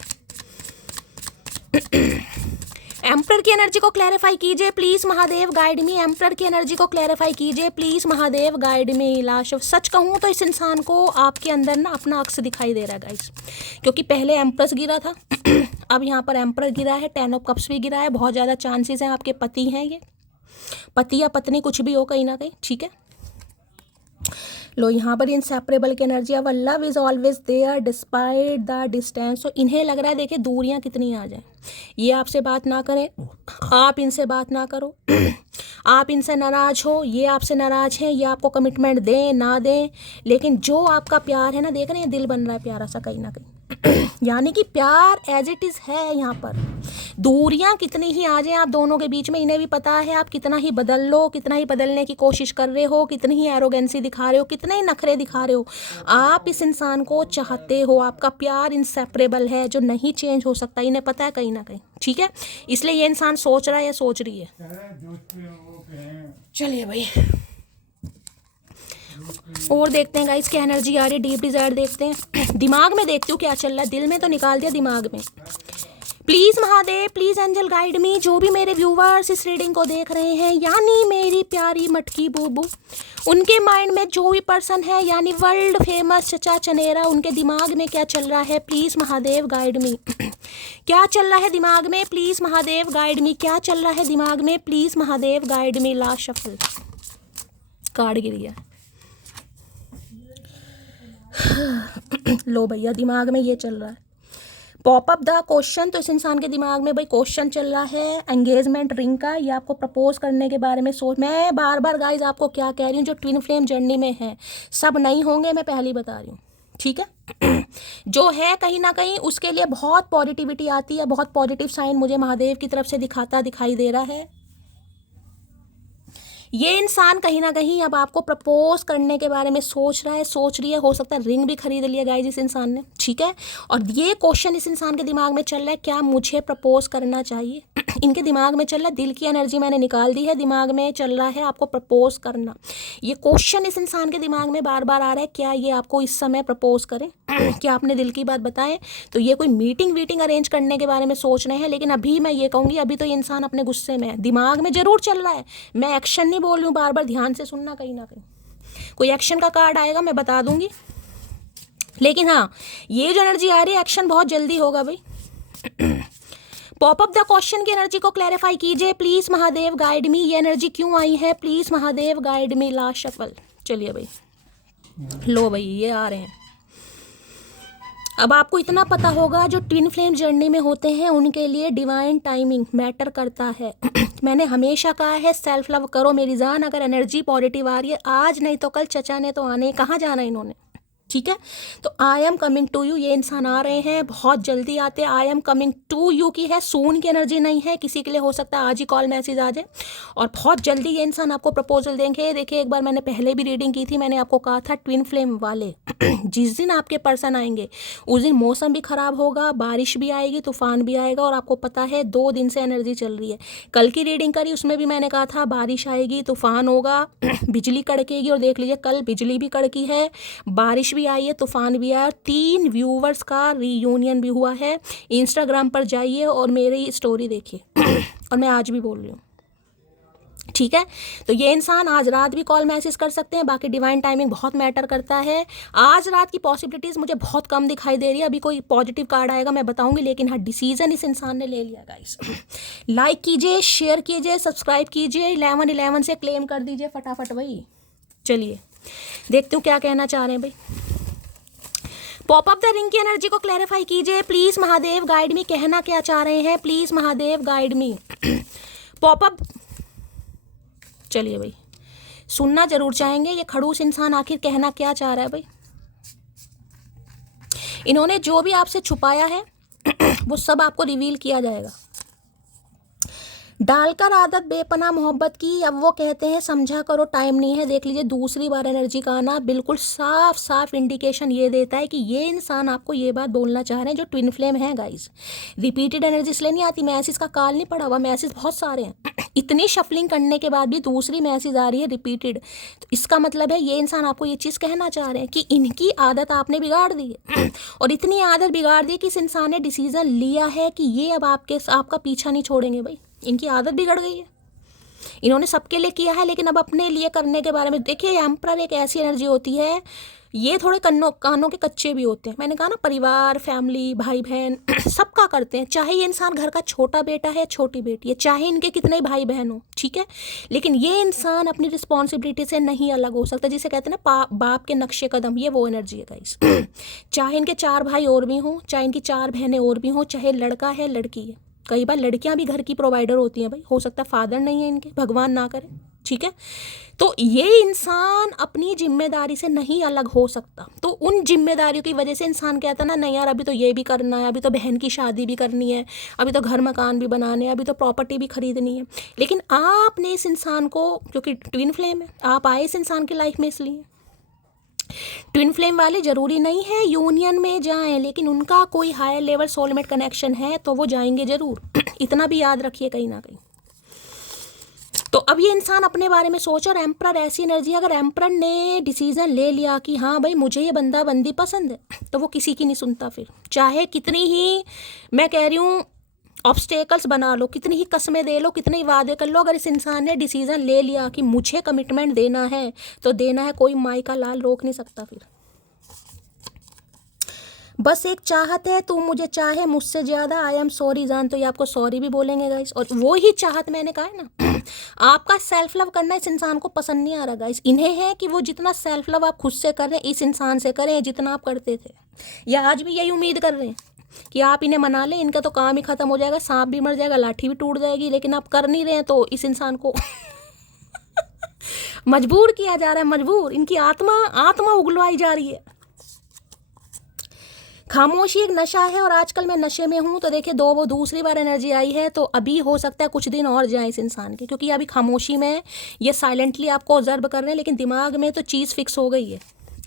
एम्परर की एनर्जी को क्लैरिफाई कीजिए please Mahadev, guide me. Emperor की एनर्जी को क्लैरिफाई कीजिए please Mahadev, guide me. Last सच कहूँ तो इस इंसान को आपके अंदर ना अपना अक्स दिखाई दे रहा है गाइस, क्योंकि पहले एम्प्रेस गिरा था, अब यहाँ पर एम्परर गिरा है, 10 ऑफ कप्स भी गिरा है। बहुत ज़्यादा चांसेस हैं आपके पति हैं, ये पति या पत्नी कुछ भी हो कहीं ना कहीं, ठीक है। लो यहाँ पर इनसेपरेबल की एनर्जी, अब love is always there despite the distance. तो इन्हें लग रहा है, देखिए दूरियां कितनी आ जाए, ये आपसे बात ना करें, आप इनसे बात ना करो, आप इनसे नाराज हो, ये आपसे नाराज हैं, ये आपको कमिटमेंट दें ना दें, लेकिन जो आपका प्यार है ना, देख रहे हैं दिल बन रहा है प्यारा सा कहीं ना कहीं। यानी कि प्यार एज इट इज़ है यहाँ पर। दूरियां कितनी ही आ जाए आप दोनों के बीच में, इन्हें भी पता है आप कितना ही बदल लो, कितना ही बदलने की कोशिश कर रहे हो, कितनी ही एरोगेंसी दिखा रहे हो, कितने ही नखरे दिखा रहे हो, आप इस इंसान को चाहते हो, आपका प्यार इनसेपरेबल है जो नहीं चेंज हो सकता, इन्हें पता है कहीं ना कहीं, ठीक है। इसलिए ये इंसान सोच रहा है या सोच रही है। चलिए भाई और देखते हैं गाइस क्या एनर्जी आ रही है, डीप डिजायर देखते हैं। दिमाग में देखती हूँ क्या चल रहा है, दिल में तो निकाल दिया, दिमाग में। Please Mahadev, please angel guide me. जो भी मेरे व्यूवर्स इस रीडिंग को देख रहे हैं, यानी मेरी प्यारी मटकी बूबू, उनके माइंड में जो भी पर्सन है, यानी वर्ल्ड फेमस चचा चनेरा, उनके दिमाग में क्या चल रहा है, प्लीज महादेव गाइड मी। क्या चल रहा है दिमाग में, प्लीज महादेव गाइड मी। क्या चल रहा है दिमाग में, please Mahadev guide me. Last shuffle, card गिर गया। लो भैया दिमाग में ये चल रहा है, पॉप अप द क्वेश्चन। तो इस इंसान के दिमाग में भाई क्वेश्चन चल रहा है एंगेजमेंट रिंग का, या आपको प्रपोज करने के बारे में सोच। मैं बार बार गाइज आपको क्या कह रही हूँ, जो ट्विन फ्लेम जर्नी में है सब नहीं होंगे, मैं पहले ही बता रही हूँ, ठीक है। जो है कहीं ना कहीं उसके लिए बहुत पॉजिटिविटी आती है, बहुत पॉजिटिव साइन मुझे महादेव की तरफ से दिखाई दे रहा है। ये इंसान कहीं ना कहीं अब आपको प्रपोज करने के बारे में सोच रहा है, सोच रही है, हो सकता है रिंग भी खरीद लिया गाइस इस इंसान ने, ठीक है। और ये क्वेश्चन इस इंसान के दिमाग में चल रहा है, क्या मुझे प्रपोज करना चाहिए। इनके दिमाग में चल रहा है, दिल की एनर्जी मैंने निकाल दी है, दिमाग में चल रहा है आपको प्रपोज करना। ये क्वेश्चन इस इंसान के दिमाग में बार बार आ रहा है, क्या ये आपको इस समय प्रपोज करें, क्या आपने दिल की बात बताएं। तो ये कोई मीटिंग अरेंज करने के बारे में सोच रहे हैं, लेकिन अभी मैं ये कहूँगी अभी तो ये इंसान अपने गुस्से में है, दिमाग में जरूर चल रहा है। मैं एक्शन नहीं बोल रही हूँ, बार बार ध्यान से सुनना, कहीं ना कहीं कोई एक्शन का कार्ड आएगा मैं बता दूंगी, लेकिन हाँ ये जो एनर्जी आ रही है एक्शन बहुत जल्दी होगा भाई। पॉप अप द क्वेश्चन की एनर्जी को क्लैरिफाई कीजिए प्लीज महादेव गाइड मी। ये एनर्जी क्यों आई है, please Mahadev guide me. Last shuffle. चलिए भाई, लो भाई ये आ रहे हैं। अब आपको इतना पता होगा, जो ट्विन फ्लेम जर्नी में होते हैं उनके लिए डिवाइन टाइमिंग मैटर करता है। मैंने हमेशा कहा है सेल्फ लव करो मेरी जान। अगर एनर्जी पॉजिटिव आ रही है आज नहीं तो कल, चचा ने तो आने, कहाँ जाना इन्होंने, ठीक है। तो I am coming to you, ये इंसान आ रहे हैं, बहुत जल्दी आते हैं। I am coming to you की है, सून की एनर्जी नहीं है। किसी के लिए हो सकता है आज ही कॉल मैसेज आ जाए और बहुत जल्दी ये इंसान आपको प्रपोजल देंगे। देखिए एक बार मैंने पहले भी रीडिंग की थी, मैंने आपको कहा था ट्विन फ्लेम वाले जिस दिन आपके पर्सन आएंगे उस दिन मौसम भी खराब होगा, बारिश भी आएगी, तूफान भी आएगा। और आपको पता है 2 दिन से एनर्जी चल रही है। कल की रीडिंग करी उसमें भी मैंने कहा था बारिश आएगी, तूफान होगा, बिजली कड़केगी। और देख लीजिए कल बिजली भी कड़की है, बारिश भी आई है, तूफान भी आया। 3 व्यूवर्स का रीयूनियन भी हुआ है। इंस्टाग्राम पर जाइए और मेरी स्टोरी देखिए और मैं आज भी बोल रही हूँ, ठीक है। तो ये इंसान आज रात भी कॉल मैसेज कर सकते हैं। बाकी डिवाइन टाइमिंग बहुत मैटर करता है। आज रात की पॉसिबिलिटीज़ मुझे बहुत कम दिखाई दे रही है। अभी कोई पॉजिटिव कार्ड आएगा मैं बताऊंगी, लेकिन हाँ डिसीजन इस इंसान ने ले लिया गाइस। लाइक कीजिए, शेयर कीजिए, सब्सक्राइब कीजिए, 1111 से क्लेम कर दीजिए फटाफट भाई। चलिए देखते हूँ क्या कहना चाह रहे हैं भाई। पॉप अप द रिंग की एनर्जी को क्लैरिफाई कीजिए प्लीज महादेव गाइड मी। कहना क्या चाह रहे हैं please Mahadev guide me. Pop up, चलिए भाई सुनना जरूर चाहेंगे ये खड़ूस इंसान आखिर कहना क्या चाह रहा है भाई। इन्होंने जो भी आपसे छुपाया है वो सब आपको रिवील किया जाएगा। डालकर आदत बेपनाह मोहब्बत की, अब वो कहते हैं समझा करो टाइम नहीं है। देख लीजिए दूसरी बार एनर्जी का आना बिल्कुल साफ साफ इंडिकेशन ये देता है कि ये इंसान आपको ये बात बोलना चाह रहे हैं जो ट्विन फ्लेम है गाइस। रिपीटेड एनर्जी इसलिए नहीं आती, मैसेज का काल नहीं पड़ा हुआ, मैसेज बहुत सारे हैं। इतनी शफलिंग करने के बाद भी दूसरी मैसेज आ रही है रिपीटेड, तो इसका मतलब है ये इंसान आपको ये चीज़ कहना चाह रहे हैं कि इनकी आदत आपने बिगाड़ दी है। और इतनी आदत बिगाड़ दी कि इस इंसान ने डिसीजन लिया है कि ये अब आपका पीछा नहीं छोड़ेंगे भाई। इनकी आदत बिगड़ गई है, इन्होंने सबके लिए किया है लेकिन अब अपने लिए करने के बारे में। देखिए एम्परर एक ऐसी एनर्जी होती है, ये थोड़े कानों के कच्चे भी होते हैं। मैंने कहा ना परिवार, फैमिली, भाई बहन सबका करते हैं। चाहे ये इंसान घर का छोटा बेटा है, छोटी बेटी है, चाहे इनके कितने भाई बहन हो, ठीक है, लेकिन ये इंसान अपनी रिस्पॉन्सिबिलिटी से नहीं अलग हो सकता। जिसे कहते हैं ना बाप के नक्शे कदम, ये वो एनर्जी है गाइस। चाहे इनके 4 भाई और भी हों, चाहे इनकी 4 बहनें और भी हों, चाहे लड़का है लड़की है। कई बार लड़कियां भी घर की प्रोवाइडर होती हैं भाई, हो सकता है फादर नहीं है इनके, भगवान ना करे, ठीक है। तो ये इंसान अपनी जिम्मेदारी से नहीं अलग हो सकता। तो उन जिम्मेदारियों की वजह से इंसान कहता ना नहीं यार अभी तो ये भी करना है, अभी तो बहन की शादी भी करनी है, अभी तो घर मकान भी बनाने हैं, अभी तो प्रॉपर्टी भी खरीदनी है। लेकिन आपने इस इंसान को, क्योंकि ट्विन फ्लेम है, आप आए इस इंसान की लाइफ में इसलिए। ट्विन फ्लेम वाले जरूरी नहीं है यूनियन में जाएं, लेकिन उनका कोई हायर लेवल सोलमेट कनेक्शन है तो वो जाएंगे जरूर। इतना भी याद रखिए कहीं ना कहीं। तो अब ये इंसान अपने बारे में सोच, और एम्परर ऐसी एनर्जी, अगर एम्परर ने डिसीजन ले लिया कि हाँ भाई मुझे ये बंदा बंदी पसंद है, तो वो किसी की नहीं सुनता फिर। चाहे कितनी ही, मैं कह रही हूँ, ऑब्स्टेकल्स बना लो, कितनी ही कस्में दे लो, कितने ही वादे कर लो, अगर इस इंसान ने डिसीजन ले लिया कि मुझे कमिटमेंट देना है तो देना है। कोई माई का लाल रोक नहीं सकता फिर। बस एक चाहत है, तू मुझे चाहे मुझसे ज़्यादा, आई एम सॉरी जान। तो ये आपको सॉरी भी बोलेंगे गाइस। और वो ही चाहत मैंने कहा है ना, आपका सेल्फ लव करना इस इंसान को पसंद नहीं आ रहा गाइस। इन्हें है कि वो जितना सेल्फ लव आप खुद से कर रहे हैं इस इंसान से करें जितना आप करते थे, या आज भी यही उम्मीद कर रहे हैं कि आप इन्हें मना लें, इनका तो काम ही खत्म हो जाएगा, सांप भी मर जाएगा, लाठी भी टूट जाएगी। लेकिन आप कर नहीं रहे हैं तो इस इंसान को मजबूर किया जा रहा है, मजबूर। इनकी आत्मा उगलवाई जा रही है। खामोशी एक नशा है और आजकल मैं नशे में हूँ। तो देखिए वो दूसरी बार एनर्जी आई है, तो अभी हो सकता है कुछ दिन और जाए इस इंसान के, क्योंकि अभी खामोशी में ये साइलेंटली आपको ऑब्जर्व कर रहे हैं, लेकिन दिमाग में तो चीज़ फिक्स हो गई है।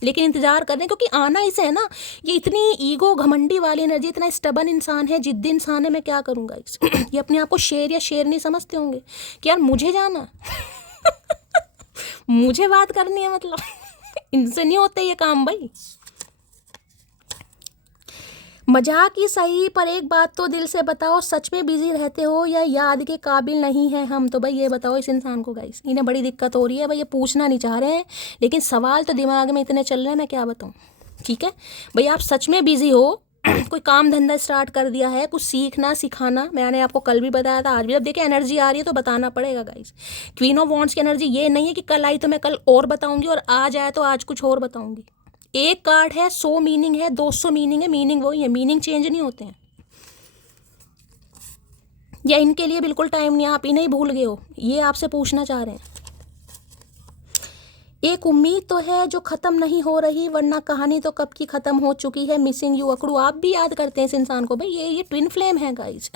लेकिन इंतजार कर रहे हैं क्योंकि आना इसे है ना। ये इतनी ईगो घमंडी वाली एनर्जी, इतना स्टबन इंसान है, जिद्दी इंसान है। मैं क्या करूँगा इस ये अपने आप को शेर या शेर नहीं समझते होंगे कि यार मुझे जाना मुझे बात करनी है, मतलब इनसे नहीं होते ये काम भाई। मजाक ही सही, पर एक बात तो दिल से बताओ, सच में बिजी रहते हो या याद के काबिल नहीं है हम? तो भाई ये बताओ इस इंसान को गाइस। इन्हें बड़ी दिक्कत हो रही है भाई, ये पूछना नहीं चाह रहे हैं लेकिन सवाल तो दिमाग में इतने चल रहे हैं, मैं क्या बताऊं। ठीक है भाई, आप सच में बिजी हो कोई काम धंधा स्टार्ट कर दिया है, कुछ सीखना सिखाना, मैंने आपको कल भी बताया था, आज भी। अब देखिए एनर्जी आ रही है तो बताना पड़ेगा गाइस। क्वीन ऑफ वॉन्ड्स की एनर्जी ये नहीं है कि कल आई तो मैं कल और बताऊंगी और आज आया तो आज कुछ और बताऊंगी। एक कार्ड है 100 मीनिंग है, 200 मीनिंग है, मीनिंग वही है, मीनिंग चेंज नहीं होते हैं। या इनके लिए बिल्कुल टाइम नहीं, आप इन्हें ही भूल गए हो, ये आपसे पूछना चाह रहे हैं। एक उम्मीद तो है जो ख़त्म नहीं हो रही, वरना कहानी तो कब की ख़त्म हो चुकी है। मिसिंग यू अकड़ू, आप भी याद करते हैं इस इंसान को। भाई ये ट्विन फ्लेम है गाइज।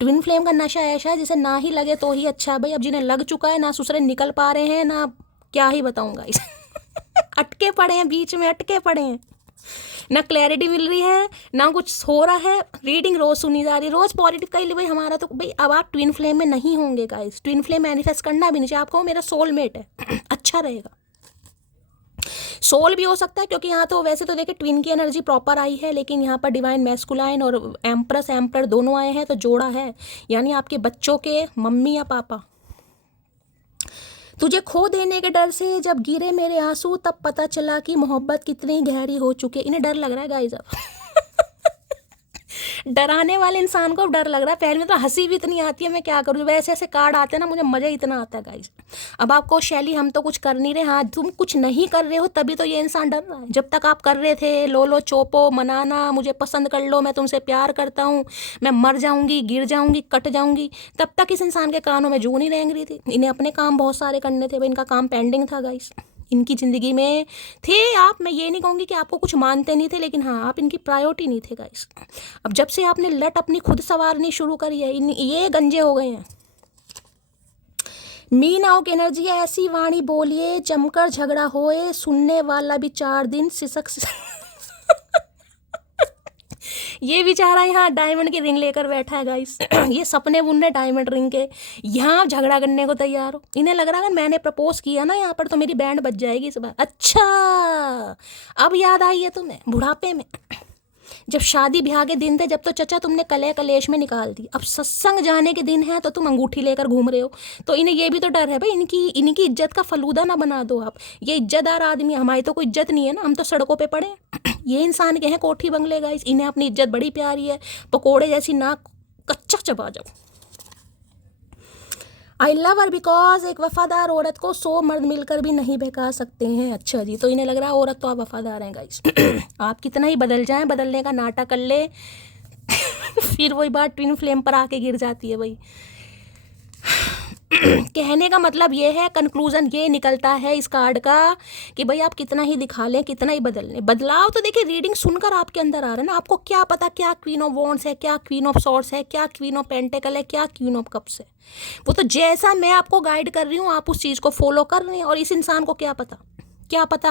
ट्विन फ्लेम का नशा ऐसा है जिसे ना ही लगे तो ही अच्छा है भाई। अब जिन्हें लग चुका है ना सुसरे निकल पा रहे हैं, ना क्या ही बताऊँ गाइज। अटके पड़े हैं, बीच में अटके पड़े हैं, ना क्लैरिटी मिल रही है ना कुछ हो रहा है। रीडिंग रोज सुनी जा रही है, रोज पॉजिटिव का लिए भाई हमारा तो भाई। अब आप ट्विन फ्लेम में नहीं होंगे गाइस, ट्विन फ्लेम मैनिफेस्ट करना भी नहीं चाहिए। आपको मेरा सोलमेट है, अच्छा रहेगा। सोल भी हो सकता है, क्योंकि यहाँ तो वैसे तो देखिए ट्विन की एनर्जी प्रॉपर आई है, लेकिन यहाँ पर डिवाइन मैस्कुलाइन और एम्प्रेस एम्पर दोनों आए हैं, तो जोड़ा है, यानी आपके बच्चों के मम्मी या पापा। तुझे खो देने के डर से जब गिरे मेरे आंसू, तब पता चला कि मोहब्बत कितनी गहरी हो चुकी है। इन्हें डर लग रहा है गाइस अब। डराने वाले इंसान को डर लग रहा है। पहले में तो हंसी भी इतनी आती है, मैं क्या करूँ, वैसे ऐसे कार्ड आते हैं ना, मुझे मज़ा इतना आता है गाइस। अब आपको शैली हम तो कुछ कर नहीं रहे, हाँ तुम कुछ नहीं कर रहे हो तभी तो ये इंसान डर रहा है। जब तक आप कर रहे थे लो लो चोपो मनाना, मुझे पसंद कर लो, मैं तुमसे प्यार करता हूँ, मैं मर जाऊँगी, गिर जाऊँगी, कट जाऊँगी, तब तक इस इंसान के कानों में जू नहीं रेंग रही थी। इन्हें अपने काम बहुत सारे करने थे भाई, इनका काम पेंडिंग था गाइस, इनकी ज़िंदगी में थे आप। मैं ये नहीं कहूँगी कि आपको कुछ मानते नहीं थे, लेकिन हाँ आप इनकी प्रायोरिटी नहीं थे गाइस। अब जब से आपने लट अपनी खुद सवारनी शुरू करी है, ये गंजे हो गए हैं। मीनाओं की एनर्जी है, ऐसी वाणी बोलिए जमकर झगड़ा होए, सुनने वाला भी 4 दिन सिसक ये बेचारा यहाँ डायमंड की रिंग लेकर बैठा है गाइस। ये सपने बुनने डायमंड रिंग के, यहाँ झगड़ा करने को तैयार हो। इन्हें लग रहा है मैंने प्रपोज किया ना यहाँ पर तो मेरी बैंड बज जाएगी इस बार। अच्छा अब याद आई है तुम्हें बुढ़ापे में, जब शादी ब्याह के दिन थे, जब तो चचा तुमने कले कलेश में निकाल दी। अब सत्संग जाने के दिन है तो तुम अंगूठी लेकर घूम रहे हो। तो इन्हें ये भी तो डर है भाई, इनकी इज्जत का फलूदा ना बना दो आप। ये इज्जतदार आदमी, हमारी तो कोई इज्जत नहीं है ना, हम तो सड़कों पे पड़े हैं। ये इंसान के हैं कोठी बंगले गाइस, इन्हें अपनी इज्जत बड़ी प्यारी है। पकोड़े जैसी नाक कच्चा चबा जाओ। आई लव हर बिकॉज एक वफादार औरत को 100 मर्द मिलकर भी नहीं बहका सकते हैं। अच्छा जी, तो इन्हें लग रहा है औरत तो आप वफादार हैं गाइस। आप कितना ही बदल जाएं, बदलने का नाटक कर ले, फिर वही बात ट्विन फ्लेम पर आके गिर जाती है भाई। कहने का मतलब ये है, कंक्लूजन ये निकलता है इस कार्ड का कि भाई आप कितना ही दिखा लें, कितना ही बदल लें, बदलाव तो देखिए रीडिंग सुनकर आपके अंदर आ रहा है ना। आपको क्या पता क्या क्वीन ऑफ वॉन्ड्स है, क्या क्वीन ऑफ सॉर्ड्स है, क्या क्वीन ऑफ पेंटिकल है, क्या क्वीन ऑफ कप्स है। वो तो जैसा मैं आपको गाइड कर रही हूँ आप उस चीज़ को फॉलो कर रहे हैं। और इस इंसान को क्या पता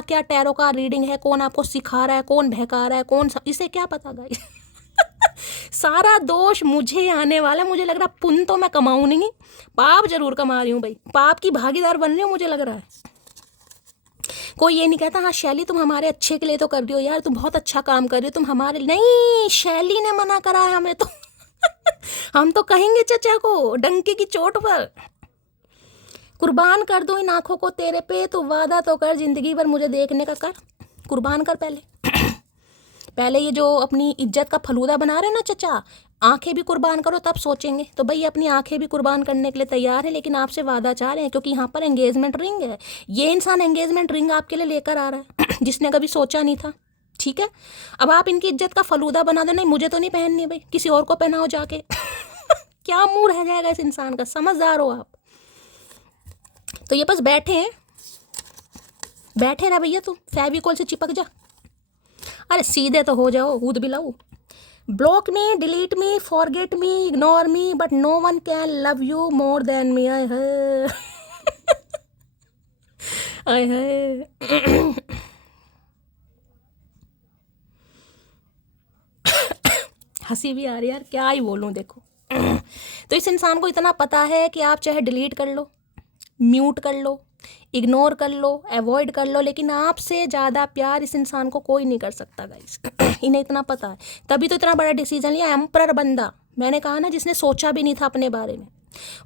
क्या टैरो का रीडिंग है, कौन आपको सिखा रहा है, कौन बहका रहा है, कौन इसे क्या पता गाइस। सारा दोष मुझे आने वाला है। मुझे लग रहा पुण्य तो मैं कमाऊँ नहीं, पाप जरूर कमा रही हूँ भाई, पाप की भागीदार बन रही हूँ मुझे लग रहा है। कोई ये नहीं कहता हाँ शैली तुम हमारे अच्छे के लिए तो कर रही हो यार, तुम बहुत अच्छा काम कर रही हो, तुम हमारे नहीं, शैली ने मना करा है हमें तो। हम तो कहेंगे चचा को डंके की चोट पर, कुर्बान कर दो इन आंखों को तेरे पे, तो वादा तो कर जिंदगी भर मुझे देखने का कर। कुर्बान कर पहले ये जो अपनी इज्जत का फलूदा बना रहे ना चचा, आंखें भी कुर्बान करो तब सोचेंगे। तो भाई अपनी आंखें भी कुर्बान करने के लिए तैयार है, लेकिन आपसे वादा चाह रहे हैं, क्योंकि यहाँ पर एंगेजमेंट रिंग है। ये इंसान एंगेजमेंट रिंग आपके लिए लेकर आ रहा है, जिसने कभी सोचा नहीं था। ठीक है, अब आप इनकी इज्जत का फलूदा बना दो, नहीं मुझे तो नहीं पहननी भाई, किसी और को पहनाओ जाके। क्या मुंह रह जाएगा इस इंसान का, समझदार हो आप। तो ये बस बैठे रह भैया, तू फेविकोल से चिपक जा। अरे सीधे तो हो जाओ, ऊद बिलाऊ। Block me, delete me, forget me, ignore me, but no one can love you more than me. आय हाय हंसी भी आ रही है यार, क्या ही बोलूं देखो। तो इस इंसान को इतना पता है कि आप चाहे डिलीट कर लो, म्यूट कर लो, इग्नोर कर लो, अवॉइड कर लो, लेकिन आपसे ज़्यादा प्यार इस इंसान को कोई नहीं कर सकता गाइस। इन्हें इतना पता है, तभी तो इतना बड़ा डिसीजन लिया। एम्परर बंदा, मैंने कहा ना, जिसने सोचा भी नहीं था अपने बारे में,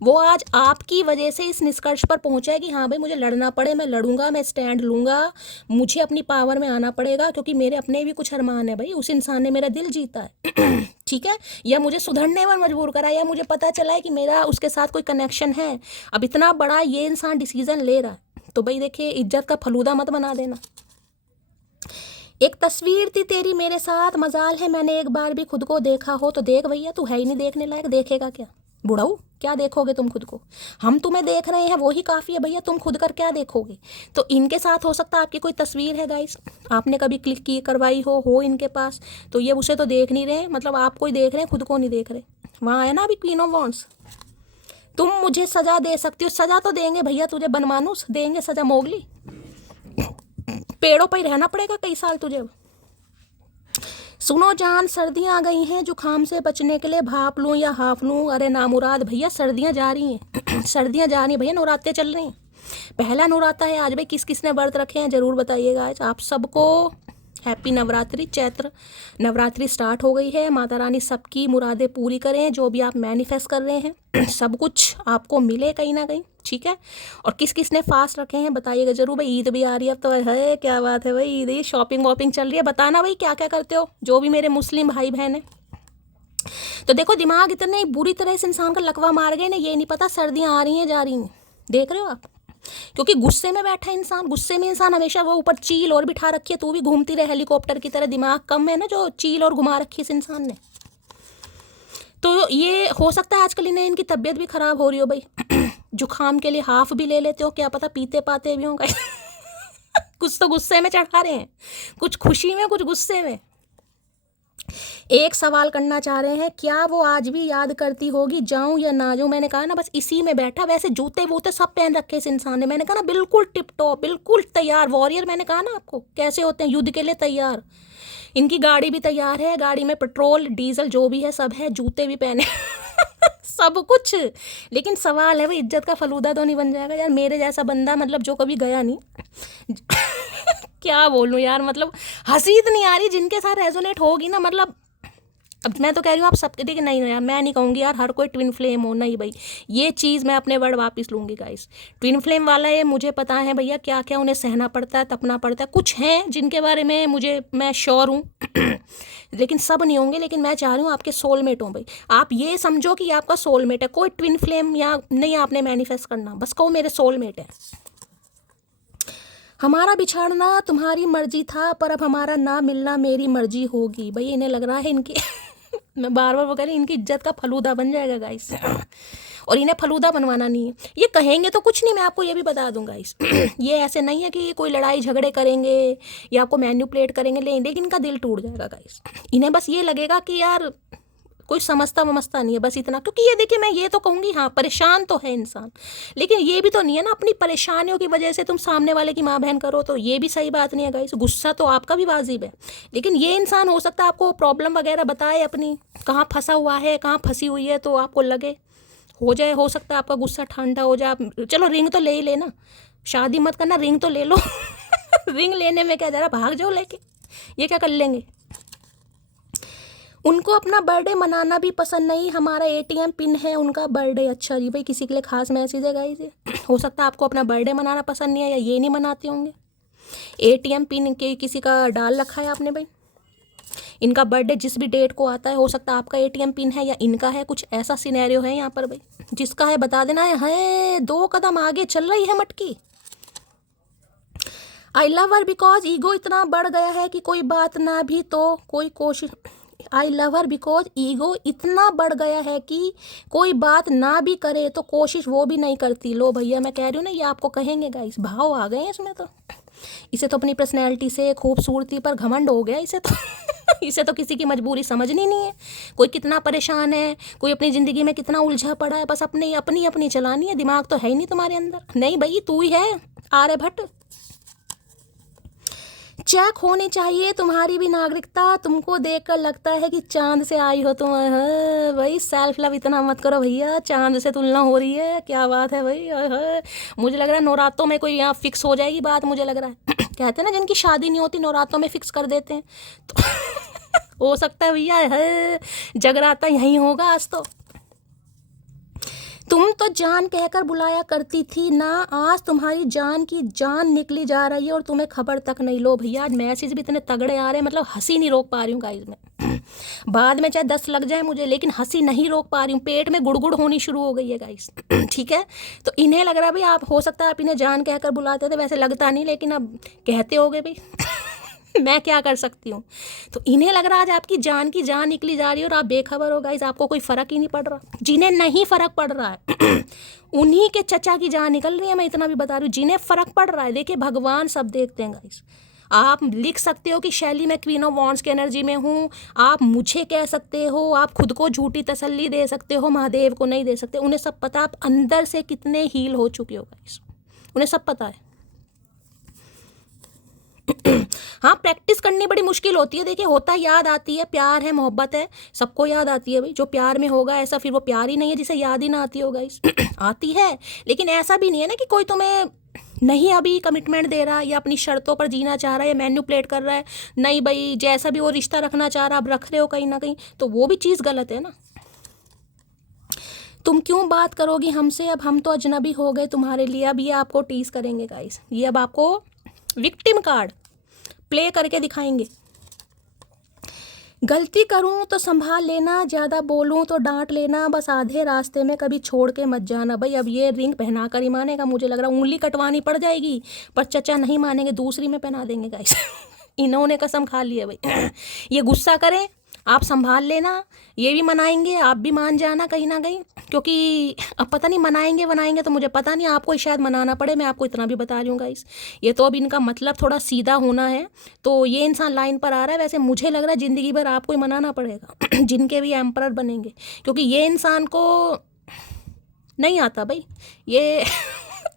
वो आज आपकी वजह से इस निष्कर्ष पर पहुंचा है कि हाँ भाई मुझे लड़ना पड़े, मैं लड़ूंगा, मैं स्टैंड लूंगा, मुझे अपनी पावर में आना पड़ेगा, क्योंकि मेरे अपने भी कुछ अरमान है भाई। उस इंसान ने मेरा दिल जीता है ठीक है, या मुझे सुधरने पर मजबूर करा, या मुझे पता चला है कि मेरा उसके साथ कोई कनेक्शन है। अब इतना बड़ा ये इंसान डिसीजन ले रहा है, तो भाई देखिए इज्जत का फलूदा मत बना देना। एक तस्वीर थी तेरी मेरे साथ, मजाल है मैंने एक बार भी खुद को देखा हो। तो देख भैया, तू है ही नहीं देखने लायक, देखेगा क्या बुढ़ाऊ, क्या देखोगे तुम खुद को? हम तुम्हें देख रहे हैं, वही काफ़ी है भैया, तुम खुद कर क्या देखोगे? तो इनके साथ हो सकता है आपकी कोई तस्वीर है गाइस, आपने कभी क्लिक की करवाई हो इनके पास, तो ये उसे तो देख नहीं रहे, मतलब आपको ही देख रहे हैं, खुद को नहीं देख रहे। वहाँ है ना अभी क्वीन ऑफ वॉन्ड्स, तुम मुझे सजा दे सकती हो, सजा तो देंगे भैया तुझे, बनमानुस देंगे सजा, मोगली, पेड़ों पर ही रहना पड़ेगा कई साल तुझे। सुनो जान, सर्दियाँ आ गई हैं, जुकाम से बचने के लिए भाप लूँ या हाफ लूँ? अरे नामुराद भैया, सर्दियाँ जा रही हैं सर्दियाँ जा रही हैं भैया, नवरात्रे चल रही हैं, पहला नवरात्रा है आज भाई। किस किस ने व्रत रखे हैं ज़रूर बताइएगा आज। आप सबको हैप्पी नवरात्रि। चैत्र नवरात्रि स्टार्ट हो गई है, माता रानी सबकी मुरादें पूरी करें, जो भी आप मैनिफेस्ट कर रहे हैं सब कुछ आपको मिले कहीं ना कहीं, ठीक है। और किस किस ने फास्ट रखे हैं बताइएगा जरूर भाई। ईद भी आ रही है अब तो, है क्या बात है भाई, ईद शॉपिंग वॉपिंग चल रही है, बताना भाई क्या क्या करते हो जो भी मेरे मुस्लिम भाई बहन है। तो देखो दिमाग इतने बुरी तरह इस इंसान का लकवा मार गए ना, ये नहीं पता सर्दियाँ आ रही हैं जा रही हैं, देख रहे हो आप, क्योंकि गुस्से में बैठा इंसान, गुस्से में इंसान हमेशा वो ऊपर चील और बिठा रखी है, तू भी घूमती रहे हेलीकॉप्टर की तरह, दिमाग कम है ना जो चील और घुमा रखी है इस इंसान ने। तो ये हो सकता है आजकल इन्हें इनकी तबीयत भी खराब हो रही हो भाई जुकाम के लिए हाफ भी ले लेते हो, क्या पता पीते पाते भी होंगे कुछ तो गुस्से में चढ़ा रहे हैं, कुछ खुशी में, कुछ गुस्से में। एक सवाल करना चाह रहे हैं, क्या वो आज भी याद करती होगी, जाऊं या ना जाऊं? मैंने कहा ना बस इसी में बैठा, वैसे जूते वूते सब पहन रखे इस इंसान ने, मैंने कहा ना बिल्कुल टिप टॉप, बिल्कुल तैयार वॉरियर। मैंने कहा ना आपको कैसे होते हैं युद्ध के लिए तैयार। इनकी गाड़ी भी तैयार है, गाड़ी में पेट्रोल डीजल जो भी है सब है, जूते भी पहने सब कुछ। लेकिन सवाल है भाई इज्जत का फलूदा तो नहीं बन जाएगा यार मेरे जैसा बंदा, मतलब जो कभी गया नहीं क्या बोलूं यार, मतलब हंसी इतनी आ रही जिनके साथ रेजोनेट होगी ना, मतलब अब मैं तो कह रही हूँ आप सबके, देखिए नहीं यार मैं नहीं कहूँगी यार हर कोई ट्विन फ्लेम हो, नहीं भाई, ये चीज़ मैं अपने वर्ड वापस लूँगी गाइस। ट्विन फ्लेम वाला ये मुझे पता है भैया क्या क्या उन्हें सहना पड़ता है, तपना पड़ता है, कुछ हैं जिनके बारे में मैं श्योर हूँ लेकिन सब नहीं होंगे। लेकिन मैं चाह रही हूँ आपके सोलमेट हों भाई, आप ये समझो कि आपका सोलमेट है, कोई ट्विन फ्लेम या नहीं आपने मैनिफेस्ट करना, बस कहो मेरे सोलमेट है। हमारा बिछड़ना तुम्हारी मर्जी था, पर अब हमारा ना मिलना मेरी मर्जी होगी। भाई इन्हें लग रहा है इनकी मैं बार बार वो कह रही इनकी इज्जत का फलूदा बन जाएगा गाइस और इन्हें फलूदा बनवाना नहीं है, ये कहेंगे तो कुछ नहीं, मैं आपको ये भी बता दूं गाइस ये ऐसे नहीं है कि कोई लड़ाई झगड़े करेंगे या आपको मैन्युपुलेट करेंगे, लेकिन इनका दिल टूट जाएगा गाइस। इन्हें बस ये लगेगा कि यार कोई समझता वमझता नहीं है, बस इतना। क्योंकि ये देखिए मैं ये तो कहूँगी हाँ परेशान तो है इंसान, लेकिन ये भी तो नहीं है ना अपनी परेशानियों की वजह से तुम सामने वाले की माँ बहन करो, तो ये भी सही बात नहीं है गाइस। गुस्सा तो आपका भी वाजिब है, लेकिन ये इंसान हो सकता है आपको प्रॉब्लम वगैरह बताए अपनी, कहाँ फंसा हुआ है, कहाँ फंसी हुई है, तो आपको लगे हो जाए, हो सकता है आपका गुस्सा ठंडा हो जाए। चलो रिंग तो ले ही लेना, शादी मत करना, रिंग तो ले लो रिंग लेने में क्या जा रहा, भाग जाओ लेके, ये क्या कर लेंगे। उनको अपना बर्थडे मनाना भी पसंद नहीं, हमारा एटीएम पिन है उनका बर्थडे। अच्छा जी भाई, किसी के लिए खास मैसेज है गाइस, हो सकता है आपको अपना बर्थडे मनाना पसंद नहीं है या ये नहीं मनाते होंगे। एटीएम पिन के किसी का डाल रखा है आपने भाई, इनका बर्थडे जिस भी डेट को आता है, हो सकता है आपका एटीएम पिन है या इनका है, कुछ ऐसा सिनेरियो है यहाँ पर भाई। जिसका है बता देना है 2 कदम आगे चल रही है मटकी। I love her because ego इतना बढ़ गया है कि कोई बात ना भी तो कोई कोशिश, I love her because ego इतना बढ़ गया है कि कोई बात ना भी करे तो कोशिश वो भी नहीं करती। लो भैया मैं कह रही हूँ ना, ये आपको कहेंगे गाइस, भाव आ गए हैं इसमें तो। इसे तो अपनी पर्सनैलिटी से खूबसूरती पर घमंड हो गया इसे तो इसे तो किसी की मजबूरी समझनी नहीं है, कोई कितना परेशान है, कोई अपनी ज़िंदगी में कितना उलझा पड़ा है, बस अपनी अपनी अपनी चलानी है, दिमाग तो है ही नहीं तुम्हारे अंदर। नहीं भाई तू ही है आर्यभट्ट। चेक होनी चाहिए तुम्हारी भी नागरिकता, तुमको देखकर लगता है कि चांद से आई हो तुम। भाई सेल्फ लव इतना मत करो भैया, चांद से तुलना हो रही है, क्या बात है भाई। मुझे लग रहा है नवरात्रों में कोई यहाँ फिक्स हो जाएगी बात, मुझे लग रहा है कहते हैं ना जिनकी शादी नहीं होती नवरात्रों में फिक्स कर देते हैं, तो हो सकता है भैया जगराता यहीं होगा आज तो। तुम तो जान कहकर बुलाया करती थी ना, आज तुम्हारी जान की जान निकली जा रही है और तुम्हें खबर तक नहीं। लो भैया, आज मैसेज भी इतने तगड़े आ रहे हैं, मतलब हंसी नहीं रोक पा रही हूँ गाइस मैं। बाद में चाहे 10 लग जाए मुझे, लेकिन हंसी नहीं रोक पा रही हूँ, पेट में गुड़गुड़ होनी शुरू हो गई है गाइस। ठीक है, तो इन्हें लग रहा है भाई, आप हो सकता है आप इन्हें जान कहकर बुलाते थे, वैसे लगता नहीं, लेकिन अब कहते होगे भाई। मैं क्या कर सकती हूँ। तो इन्हें लग रहा है आज आपकी जान की जान निकली जा रही है और आप बेखबर हो गाइस, आपको कोई फ़र्क ही नहीं पड़ रहा। जिन्हें नहीं फ़र्क पड़ रहा है उन्हीं के चचा की जान निकल रही है, मैं इतना भी बता रही हूँ। जिन्हें फ़र्क पड़ रहा है, देखिए भगवान सब देखते हैं गाइस। आप लिख सकते हो कि शैली मैं क्वीन ऑफ वॉन्ड्स की एनर्जी में हूँ, आप मुझे कह सकते हो, आप खुद को झूठी तसल्ली दे सकते हो, महादेव को नहीं दे सकते। उन्हें सब पता आप अंदर से कितने हील हो चुके हो गाइस, उन्हें सब पता है। हाँ, प्रैक्टिस करनी बड़ी मुश्किल होती है। देखिए होता याद आती है, प्यार है, मोहब्बत है, सबको याद आती है भाई। जो प्यार में होगा ऐसा फिर वो प्यार ही नहीं है जिसे याद ही ना आती होगा इस आती है, लेकिन ऐसा भी नहीं है ना कि कोई तुम्हें नहीं अभी कमिटमेंट दे रहा या अपनी शर्तों पर जीना चाह रहा है या मैन्युपुलेट कर रहा है। नहीं भाई, जैसा भी वो रिश्ता रखना चाह रहा, आप रख रहे हो कहीं ना कहीं, तो वो भी चीज़ गलत है ना। तुम क्यों बात करोगी हमसे, अब हम तो अजनबी हो गए तुम्हारे लिए। अब ये आपको टीज करेंगे गाइस, ये अब आपको विक्टिम कार्ड प्ले करके दिखाएंगे। गलती करूं तो संभाल लेना, ज़्यादा बोलूं तो डांट लेना, बस आधे रास्ते में कभी छोड़ के मत जाना। भाई अब ये रिंग पहना कर ही मानेगा, मुझे लग रहा है उंगली कटवानी पड़ जाएगी, पर चचा नहीं मानेंगे, दूसरी में पहना देंगे गाइस। इन्होंने कसम खा ली है भाई। ये गुस्सा करें आप संभाल लेना, ये भी मनाएंगे, आप भी मान जाना कहीं ना कहीं, क्योंकि अब पता नहीं मनाएंगे तो मुझे पता नहीं, आपको शायद मनाना पड़े। मैं आपको इतना भी बता रही हूँ गाइस, ये तो अब इनका मतलब थोड़ा सीधा होना है, तो ये इंसान लाइन पर आ रहा है। वैसे मुझे लग रहा है ज़िंदगी भर आपको ही मनाना पड़ेगा जिनके भी एम्परर बनेंगे, क्योंकि ये इंसान को नहीं आता भाई ये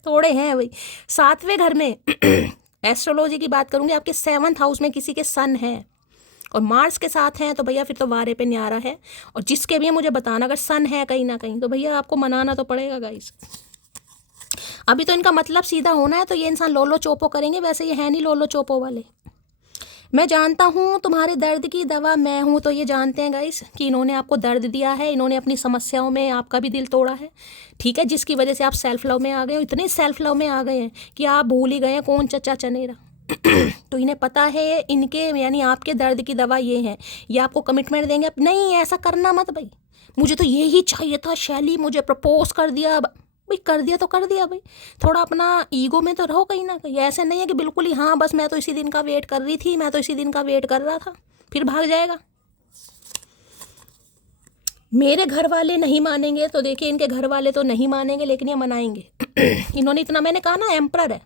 थोड़े हैं भाई। 7वें घर में एस्ट्रोलॉजी की बात करूँगी, आपके 7th हाउस में किसी के सन है और मार्स के साथ हैं, तो भैया फिर तो वारे पे न्यारा है। और जिसके भी मुझे बताना, अगर सन है कहीं ना कहीं, तो भैया आपको मनाना तो पड़ेगा गाइस। अभी तो इनका मतलब सीधा होना है, तो ये इंसान लोलो चोपो करेंगे, वैसे ये है नहीं लोलो चोपो वाले। मैं जानता हूँ तुम्हारे दर्द की दवा मैं हूँ, तो ये जानते हैं गाइस कि इन्होंने आपको दर्द दिया है, इन्होंने अपनी समस्याओं में आपका भी दिल तोड़ा है, ठीक है, जिसकी वजह से आप सेल्फ लव में आ गए हो। इतने सेल्फ लव में आ गए हैं कि आप भूल ही गए हैं कौन चचा चनेरा। तो इन्हें पता है इनके यानी आपके दर्द की दवा ये है, ये आपको कमिटमेंट देंगे। नहीं ऐसा करना मत भाई, मुझे तो यही चाहिए था शैली, मुझे प्रपोज कर दिया भाई, कर दिया तो कर दिया भाई, थोड़ा अपना ईगो में तो रहो कहीं ना कहीं। ऐसे नहीं है कि बिल्कुल ही हाँ बस मैं तो इसी दिन का वेट कर रही थी, मैं तो इसी दिन का वेट कर रहा था, फिर भाग जाएगा। मेरे घर वाले नहीं मानेंगे, तो देखिए इनके घर वाले तो नहीं मानेंगे, लेकिन ये मनाएंगे। इन्होंने इतना, मैंने कहा ना एम्परर है,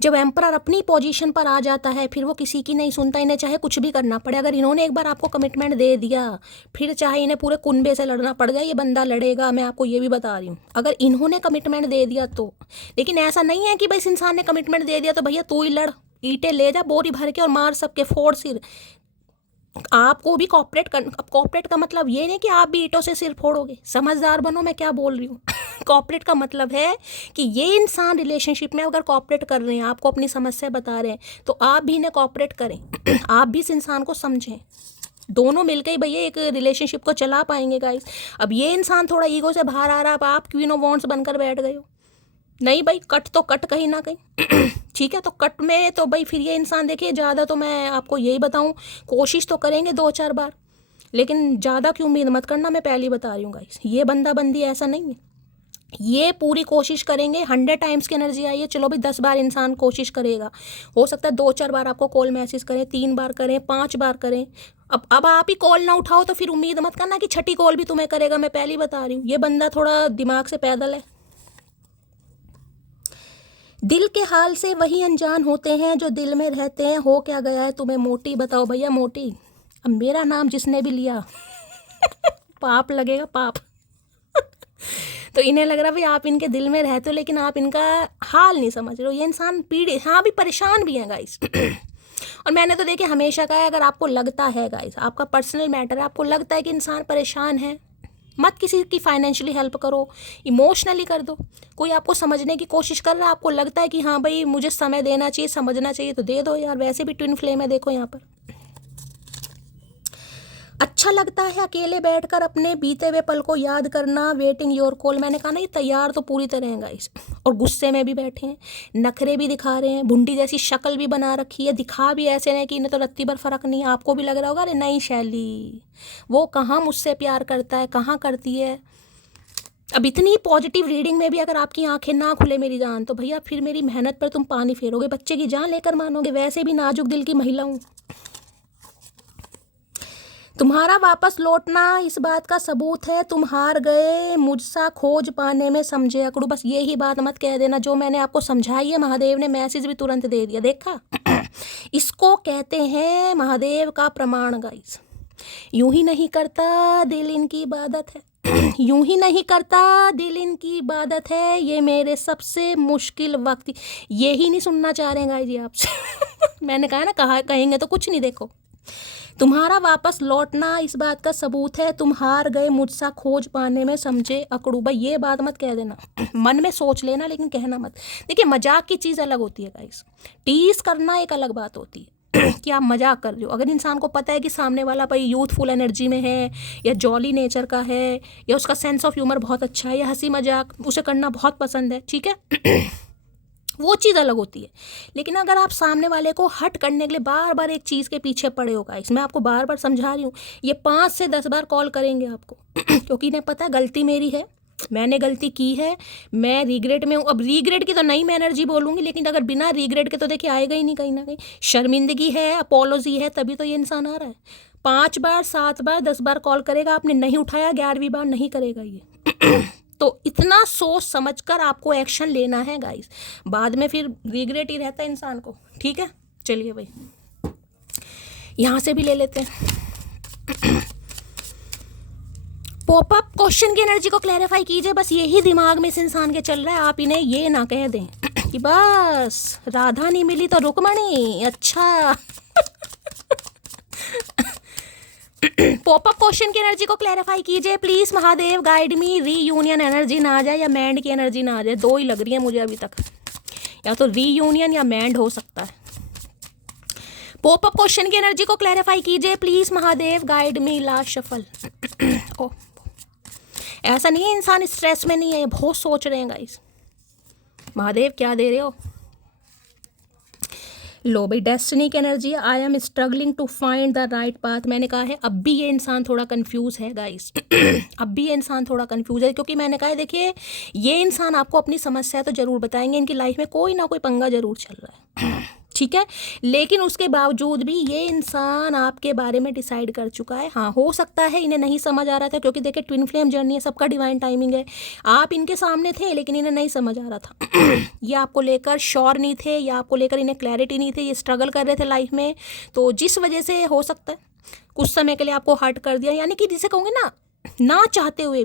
जब एम्परर अपनी पोजीशन पर आ जाता है फिर वो किसी की नहीं सुनता, इन्हें चाहे कुछ भी करना पड़े। अगर इन्होंने एक बार आपको कमिटमेंट दे दिया, फिर चाहे इन्हें पूरे कुनबे से लड़ना पड़ जाए, ये बंदा लड़ेगा, मैं आपको ये भी बता रही हूँ, अगर इन्होंने कमिटमेंट दे दिया तो। लेकिन ऐसा नहीं है कि भाई इस इंसान ने कमिटमेंट दे दिया तो भैया तू ही लड़, ईंटें ले जा बोरी भर के और मार सबके, फोड़ सिर। आपको भी कॉपरेट कर, कॉपरेट का मतलब ये नहीं कि आप भी ईंटों से सिर फोड़ोगे, समझदार बनो मैं क्या बोल रही हूँ। कॉपरेट का मतलब है कि ये इंसान रिलेशनशिप में अगर कॉपरेट कर रहे हैं, आपको अपनी समस्या बता रहे हैं, तो आप भी इन्हें कॉपरेट करें। आप भी इस इंसान को समझें, दोनों मिलकर ही भैया एक रिलेशनशिप को चला पाएंगे गाइस। अब ये इंसान थोड़ा ईगो से बाहर आ रहा है, अब आप क्वीन ऑफ वॉन्ड्स बनकर बैठ गए हो। नहीं भाई, कट तो कट कहीं ना कहीं। ठीक है, तो कट में तो भाई फिर ये इंसान, देखिए ज़्यादा तो मैं आपको यही बताऊं, कोशिश तो करेंगे 2-4 बार, लेकिन ज़्यादा की उम्मीद मत करना, मैं पहले ही बता रही हूँ गाइस। ये बंदा बंदी ऐसा नहीं है, ये पूरी कोशिश करेंगे। 100 टाइम्स की एनर्जी आई है, चलो भाई 10 बार इंसान कोशिश करेगा, हो सकता है 2-4 बार आपको कॉल मैसेज करें, 3 बार करें, 5 बार करें। अब आप ही कॉल ना उठाओ तो फिर उम्मीद मत करना कि छठी कॉल भी तुम्हें करेगा, मैं पहले ही बता रही हूँ। ये बंदा थोड़ा दिमाग से पैदल है। दिल के हाल से वही अनजान होते हैं जो दिल में रहते हैं। हो क्या गया है तुम्हें मोटी, बताओ भैया मोटी। अब मेरा नाम जिसने भी लिया पाप लगेगा, पाप। तो इन्हें लग रहा भाई आप इनके दिल में रहते हो, लेकिन आप इनका हाल नहीं समझ रहे हो। ये इंसान पीड़ित, हाँ भी परेशान भी है गाइस। और मैंने तो देखिए हमेशा कहा है, अगर आपको लगता है गाइस, आपका पर्सनल मैटर है, आपको लगता है कि इंसान परेशान है, मत किसी की फाइनेंशियली हेल्प करो, इमोशनली कर दो। कोई आपको समझने की कोशिश कर रहा है, आपको लगता है कि हाँ भाई मुझे समय देना चाहिए, समझना चाहिए, तो दे दो यार। वैसे भी ट्विन फ्लेम है, देखो यहाँ पर अच्छा लगता है अकेले बैठकर अपने बीते हुए पल को याद करना, वेटिंग योर कॉल। मैंने कहा ना ये तैयार तो पूरी तरह हैं गाइस, और गुस्से में भी बैठे हैं, नखरे भी दिखा रहे हैं, भुंडी जैसी शक्ल भी बना रखी है, दिखा भी ऐसे नहीं कि इन्हें तो रत्ती भर फर्क नहीं है। आपको भी लग रहा होगा अरे नहीं शैली वो कहाँ मुझसे प्यार करता है, कहाँ करती है। अब इतनी पॉजिटिव रीडिंग में भी अगर आपकी आंखें ना खुले मेरी जान, तो भैया फिर मेरी मेहनत पर तुम पानी फेरोगे, बच्चे की जान लेकर मानोगे। वैसे भी नाजुक दिल की महिला हूँ। तुम्हारा वापस लौटना इस बात का सबूत है तुम हार गए मुझसा खोज पाने में, समझे अकड़ू। बस यही बात मत कह देना जो मैंने आपको समझाई है। महादेव ने मैसेज भी तुरंत दे दिया, देखा। इसको कहते हैं महादेव का प्रमाण गाइस। यूं ही नहीं करता दिल इनकी इबादत है, यूं ही नहीं करता दिल इनकी इबादत है, ये मेरे सबसे मुश्किल वक्त। यही नहीं सुनना चाह रहे हैं गाइस जी आपसे। मैंने कहा ना, कहा कहेंगे तो कुछ नहीं। देखो, तुम्हारा वापस लौटना इस बात का सबूत है तुम हार गए मुझसा खोज पाने में, समझे अकड़ू। भाई ये बात मत कह देना, मन में सोच लेना लेकिन कहना मत। देखिए मजाक की चीज़ अलग होती है गाइस, टीज करना एक अलग बात होती है। कि आप मजाक कर रहे हो। अगर इंसान को पता है कि सामने वाला भाई यूथफुल एनर्जी में है, या जॉली नेचर का है, या उसका सेंस ऑफ ह्यूमर बहुत अच्छा है, या हंसी मजाक उसे करना बहुत पसंद है, ठीक है, वो चीज़ अलग होती है। लेकिन अगर आप सामने वाले को हट करने के लिए बार बार एक चीज़ के पीछे पड़े हो गाइस, मैं आपको बार बार समझा रही हूँ, ये 5 से 10 बार कॉल करेंगे आपको। क्योंकि इन्हें पता है गलती मेरी है, मैंने गलती की है, मैं रिग्रेट में हूँ। अब रिग्रेट की तो नहीं मैं एनर्जी बोलूँगी, लेकिन अगर बिना रिग्रेट के तो देखिए आएगा ही नहीं, कहीं ना कहीं शर्मिंदगी है, अपोलॉजी है, तभी तो ये इंसान आ रहा है। 5 बार 7 बार 10 बार कॉल करेगा, आपने नहीं उठाया, 11वीं बार नहीं करेगा ये। तो इतना सोच समझकर आपको एक्शन लेना है गाइस, बाद में फिर रिग्रेट ही रहता है इंसान को, ठीक है। चलिए भाई यहाँ से भी ले लेते हैं। पॉपअप क्वेश्चन की एनर्जी को क्लैरिफाई कीजिए, बस यही दिमाग में इस इंसान के चल रहा है। आप इन्हें ये ना कह दें कि बस राधा नहीं मिली तो रुक्मणी, अच्छा। पॉपअप क्वेश्चन की एनर्जी को क्लैरिफाई कीजिए please Mahadev, guide me. Reunion energy ना आ जाए या मैंड की एनर्जी ना आ जाए, दो ही लग रही है मुझे अभी तक, या तो रीयूनियन या मैंड हो सकता है। पॉपअप क्वेश्चन की एनर्जी को क्लैरिफाई कीजिए please Mahadev, guide me. Last shuffle. ओ ऐसा नहीं है इंसान स्ट्रेस में नहीं है, ये बहुत सोच रहे हैं गाइस। महादेव क्या दे रहे हो? लो भाई डेस्टिनी की energy, I am struggling to find the right path. मैंने कहा है अब भी ये इंसान थोड़ा कंफ्यूज है गाइस। अब भी ये इंसान थोड़ा कंफ्यूज है, क्योंकि मैंने कहा है देखिए ये इंसान आपको अपनी समस्या तो जरूर बताएंगे, इनकी लाइफ में कोई ना कोई पंगा जरूर चल रहा है, ठीक है। लेकिन उसके बावजूद भी ये इंसान आपके बारे में डिसाइड कर चुका है। हाँ हो सकता है इन्हें नहीं समझ आ रहा था, क्योंकि देखिए ट्विन फ्लेम जर्नी है, सबका डिवाइन टाइमिंग है। आप इनके सामने थे लेकिन इन्हें नहीं समझ आ रहा था। ये आपको लेकर श्योर नहीं थे, या आपको लेकर इन्हें क्लैरिटी नहीं थी, ये स्ट्रगल कर रहे थे लाइफ में। तो जिस वजह से हो सकता है कुछ समय के लिए आपको हर्ट कर दिया, यानी कि जिसे कहूँगे ना चाहते हुए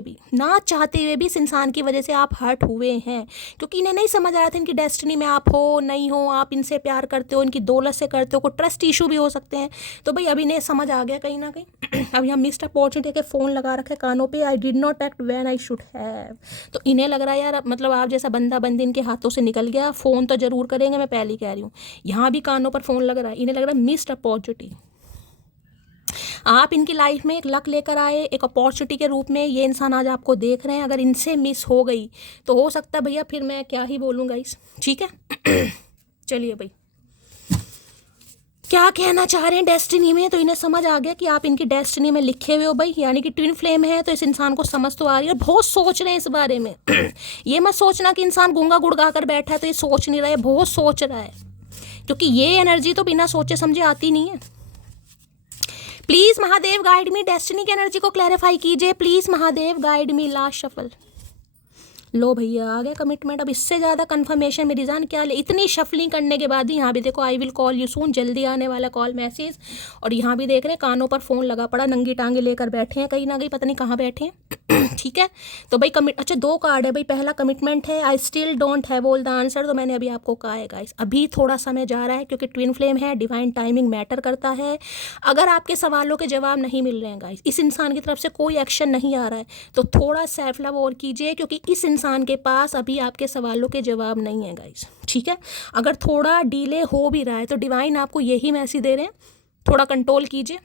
भी इस इंसान की वजह से आप हर्ट हुए हैं, क्योंकि इन्हें नहीं समझ आ रहा था इनकी डेस्टिनी में आप हो नहीं हो, आप इनसे प्यार करते हो, इनकी दौलत से करते हो, कोई ट्रस्ट इशू भी हो सकते हैं। तो भाई अभी इन्हें समझ आ गया कहीं ना कहीं। अब यहाँ मिस्ड अपॉर्चुनिटी के फ़ोन लगा रखे कानों पे, I did not act when I should have. तो इन्हें लग रहा है यार मतलब आप जैसा बंदा बंदी इनके हाथों से निकल गया, फ़ोन तो ज़रूर करेंगे, मैं पहले ही कह रही हूँ। यहाँ भी कानों पर फ़ोन लग रहा है, इन्हें लग रहा है मिस्ड अपॉर्चुनिटी। आप इनकी लाइफ में एक लक लेकर आए, एक अपॉर्चुनिटी के रूप में ये इंसान आज आपको देख रहे हैं। अगर इनसे मिस हो गई तो हो सकता है भैया फिर मैं क्या ही बोलूँगा इस, ठीक है। चलिए भाई क्या कहना चाह रहे हैं डेस्टिनी में, तो इन्हें समझ आ गया कि आप इनकी डेस्टिनी में लिखे हुए हो भाई, यानी कि ट्विन फ्लेम है। तो इस इंसान को समझ तो आ रही है, बहुत सोच रहे हैं इस बारे में। ये मत सोचना कि इंसान गूंगा गुड़गा कर बैठा है तो ये सोच नहीं रहा है, बहुत सोच रहा है, क्योंकि ये एनर्जी तो बिना सोचे समझे आती नहीं है। Please Mahadev guide me, destiny की एनर्जी को क्लैरिफाई कीजिए please Mahadev, guide me. Last shuffle. लो भैया आ गया कमिटमेंट। अब इससे ज़्यादा कंफर्मेशन मेरी जान क्या ले, इतनी शफलिंग करने के बाद ही यहाँ भी देखो I will call you soon, जल्दी आने वाला कॉल मैसेज। और यहाँ भी देख रहे हैं कानों पर फ़ोन लगा पड़ा, नंगी टांगे लेकर बैठे हैं कहीं ना कहीं, पता नहीं कहाँ बैठे हैं। ठीक है तो भाई अच्छा 2 कार्ड है भाई। पहला कमिटमेंट है, I still don't have all the answer. तो मैंने अभी आपको कहा है गाइस अभी थोड़ा समय जा रहा है, क्योंकि ट्विन फ्लेम है, डिवाइन टाइमिंग मैटर करता है। अगर आपके सवालों के जवाब नहीं मिल रहे हैं गाइस, इस इंसान की तरफ से कोई एक्शन नहीं आ रहा है, तो थोड़ा सेल्फ लव और कीजिए, क्योंकि इस इंसान के पास अभी आपके सवालों के जवाब नहीं है गाइस, ठीक है। अगर थोड़ा डिले हो भी रहा है तो डिवाइन आपको यही मैसेज दे रहे हैं, थोड़ा कंट्रोल कीजिए।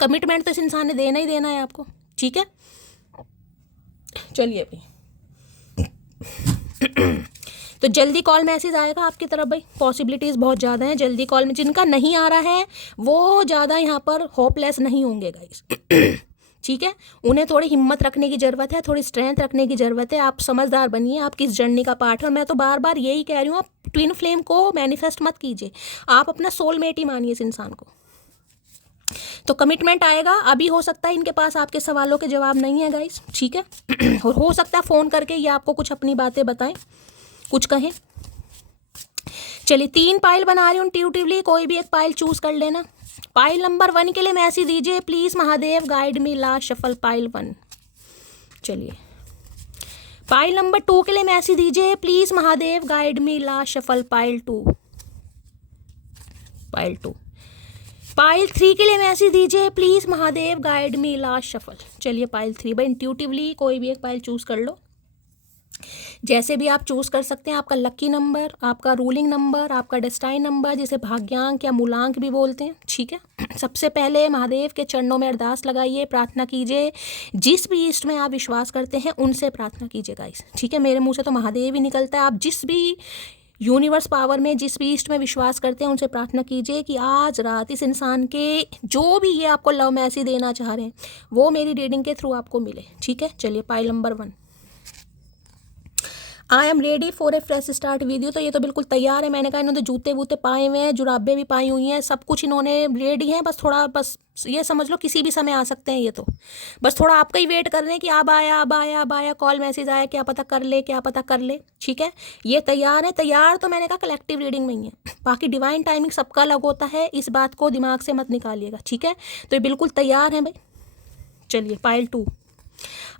कमिटमेंट तो इस इंसान ने देना ही देना है आपको, ठीक है। चलिए भाई तो जल्दी कॉल मैसेज आएगा आपकी तरफ भाई, पॉसिबिलिटीज़ बहुत ज़्यादा हैं जल्दी कॉल में। जिनका नहीं आ रहा है वो ज़्यादा यहाँ पर होपलेस नहीं होंगे गाइस, ठीक है। उन्हें थोड़ी हिम्मत रखने की ज़रूरत है, थोड़ी स्ट्रेंथ रखने की ज़रूरत है। आप समझदार बनिए, आप किस जर्नी का पार्ट है। और मैं तो बार बार यही कह रही हूँ, आप ट्विन फ्लेम को मैनिफेस्ट मत कीजिए, आप अपना सोलमेट ही मानिए इस इंसान को। तो कमिटमेंट आएगा। अभी हो सकता है इनके पास आपके सवालों के जवाब नहीं है गाइस, ठीक है। और हो सकता है फ़ोन करके ये आपको कुछ अपनी बातें बताएं, कुछ कहें। चलिए 3 पाइल बना रही हूँ इंट्यूटिवली, कोई भी एक पाइल चूज कर लेना। पाइल नंबर 1 के लिए मैसेज दीजिए please, Mahadev guide me last shuffle pile 1। चलिए पाइल नंबर 2 के लिए मैसेज दीजिए please, Mahadev guide me last shuffle pile 2। Pile 2। Pile 3 के लिए मैसेज दीजिए please, Mahadev guide me last shuffle. चलिए पाइल 3 भाई इंट्यूटिवली कोई भी एक पाइल चूज कर लो, जैसे भी आप चूज़ कर सकते हैं। आपका लकी नंबर, आपका रूलिंग नंबर, आपका डेस्टाइन नंबर, जिसे भाग्यांक या मूलांक भी बोलते हैं, ठीक है। सबसे पहले महादेव के चरणों में अरदास लगाइए, प्रार्थना कीजिए। जिस भी इष्ट में आप विश्वास करते हैं उनसे प्रार्थना कीजिए गाइस, ठीक है। मेरे मुंह से तो महादेव ही निकलता है। आप जिस भी यूनिवर्स पावर में, जिस भी इष्ट में विश्वास करते हैं उनसे प्रार्थना कीजिए कि आज रात इस इंसान के जो भी ये आपको लव मैसेज देना चाह रहे हैं वो मेरी रीडिंग के थ्रू आपको मिले, ठीक है। चलिए pile number 1, I am ready for a fresh start video. तो ये तो बिल्कुल तैयार है। मैंने कहा इन्होंने जूते वूते पाए हुए हैं, जुराबे भी पाई हुई हैं, सब कुछ इन्होंने रेडी हैं। बस थोड़ा, बस ये समझ लो किसी भी समय आ सकते हैं ये तो। बस थोड़ा आपका ही वेट कर रहे हैं कि अब आया, अब आया, अब आया, कॉल मैसेज आया, क्या पता कर ले, क्या पता कर ले, ठीक है। ये तैयार है। तैयार तो मैंने कहा कलेक्टिव रीडिंग में ही है, बाकी डिवाइन टाइमिंग सबका अलग होता है, इस बात को दिमाग से मत निकालिएगा, ठीक है। तो ये बिल्कुल तैयार है भाई। चलिए pile 2,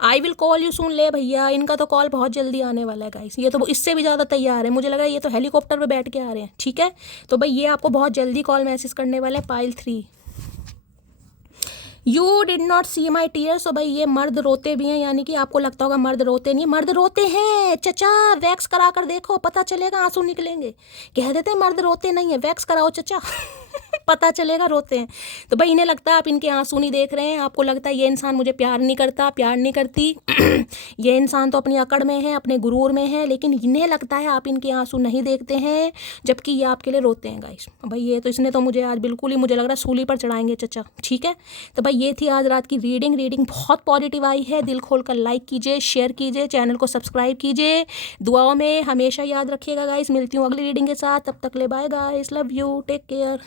I will call you soon. ले भैया इनका तो कॉल बहुत जल्दी आने वाला है गाइस, ये तो इससे भी ज़्यादा तैयार है। मुझे लग रहा है ये तो हेलीकॉप्टर पे बैठ के आ रहे हैं, ठीक है। तो भाई ये आपको बहुत जल्दी कॉल मैसेज करने वाला है। Pile 3, you did not see my tears. तो भाई ये मर्द रोते भी हैं, यानी कि आपको लगता होगा मर्द रोते नहीं, मर्द रोते हैं चचा। वैक्स करा कर देखो, पता चलेगा आंसू निकलेंगे। कह देते हैं मर्द रोते नहीं है, वैक्स कराओ चचा पता चलेगा रोते हैं। तो भाई इन्हें लगता है आप इनके आंसू नहीं देख रहे हैं, आपको लगता है ये इंसान मुझे प्यार नहीं करता, प्यार नहीं करती ये इंसान तो अपनी अकड़ में है, अपने गुरूर में है, लेकिन इन्हें लगता है आप इनके आंसू नहीं देखते हैं, जबकि ये आपके लिए रोते हैं गाइस। भाई ये तो इसने तो मुझे आज बिल्कुल ही, मुझे लग रहा है सूली पर चढ़ाएंगे चचा, ठीक है। तो भाई ये थी आज रात की रीडिंग बहुत पॉजिटिव आई है। दिल खोल कर लाइक कीजिए, शेयर कीजिए, चैनल को सब्सक्राइब कीजिए, दुआओं में हमेशा याद रखिएगा गाइस। मिलती हूँ अगली रीडिंग के साथ, तब तक ले bye guys, love you, take care.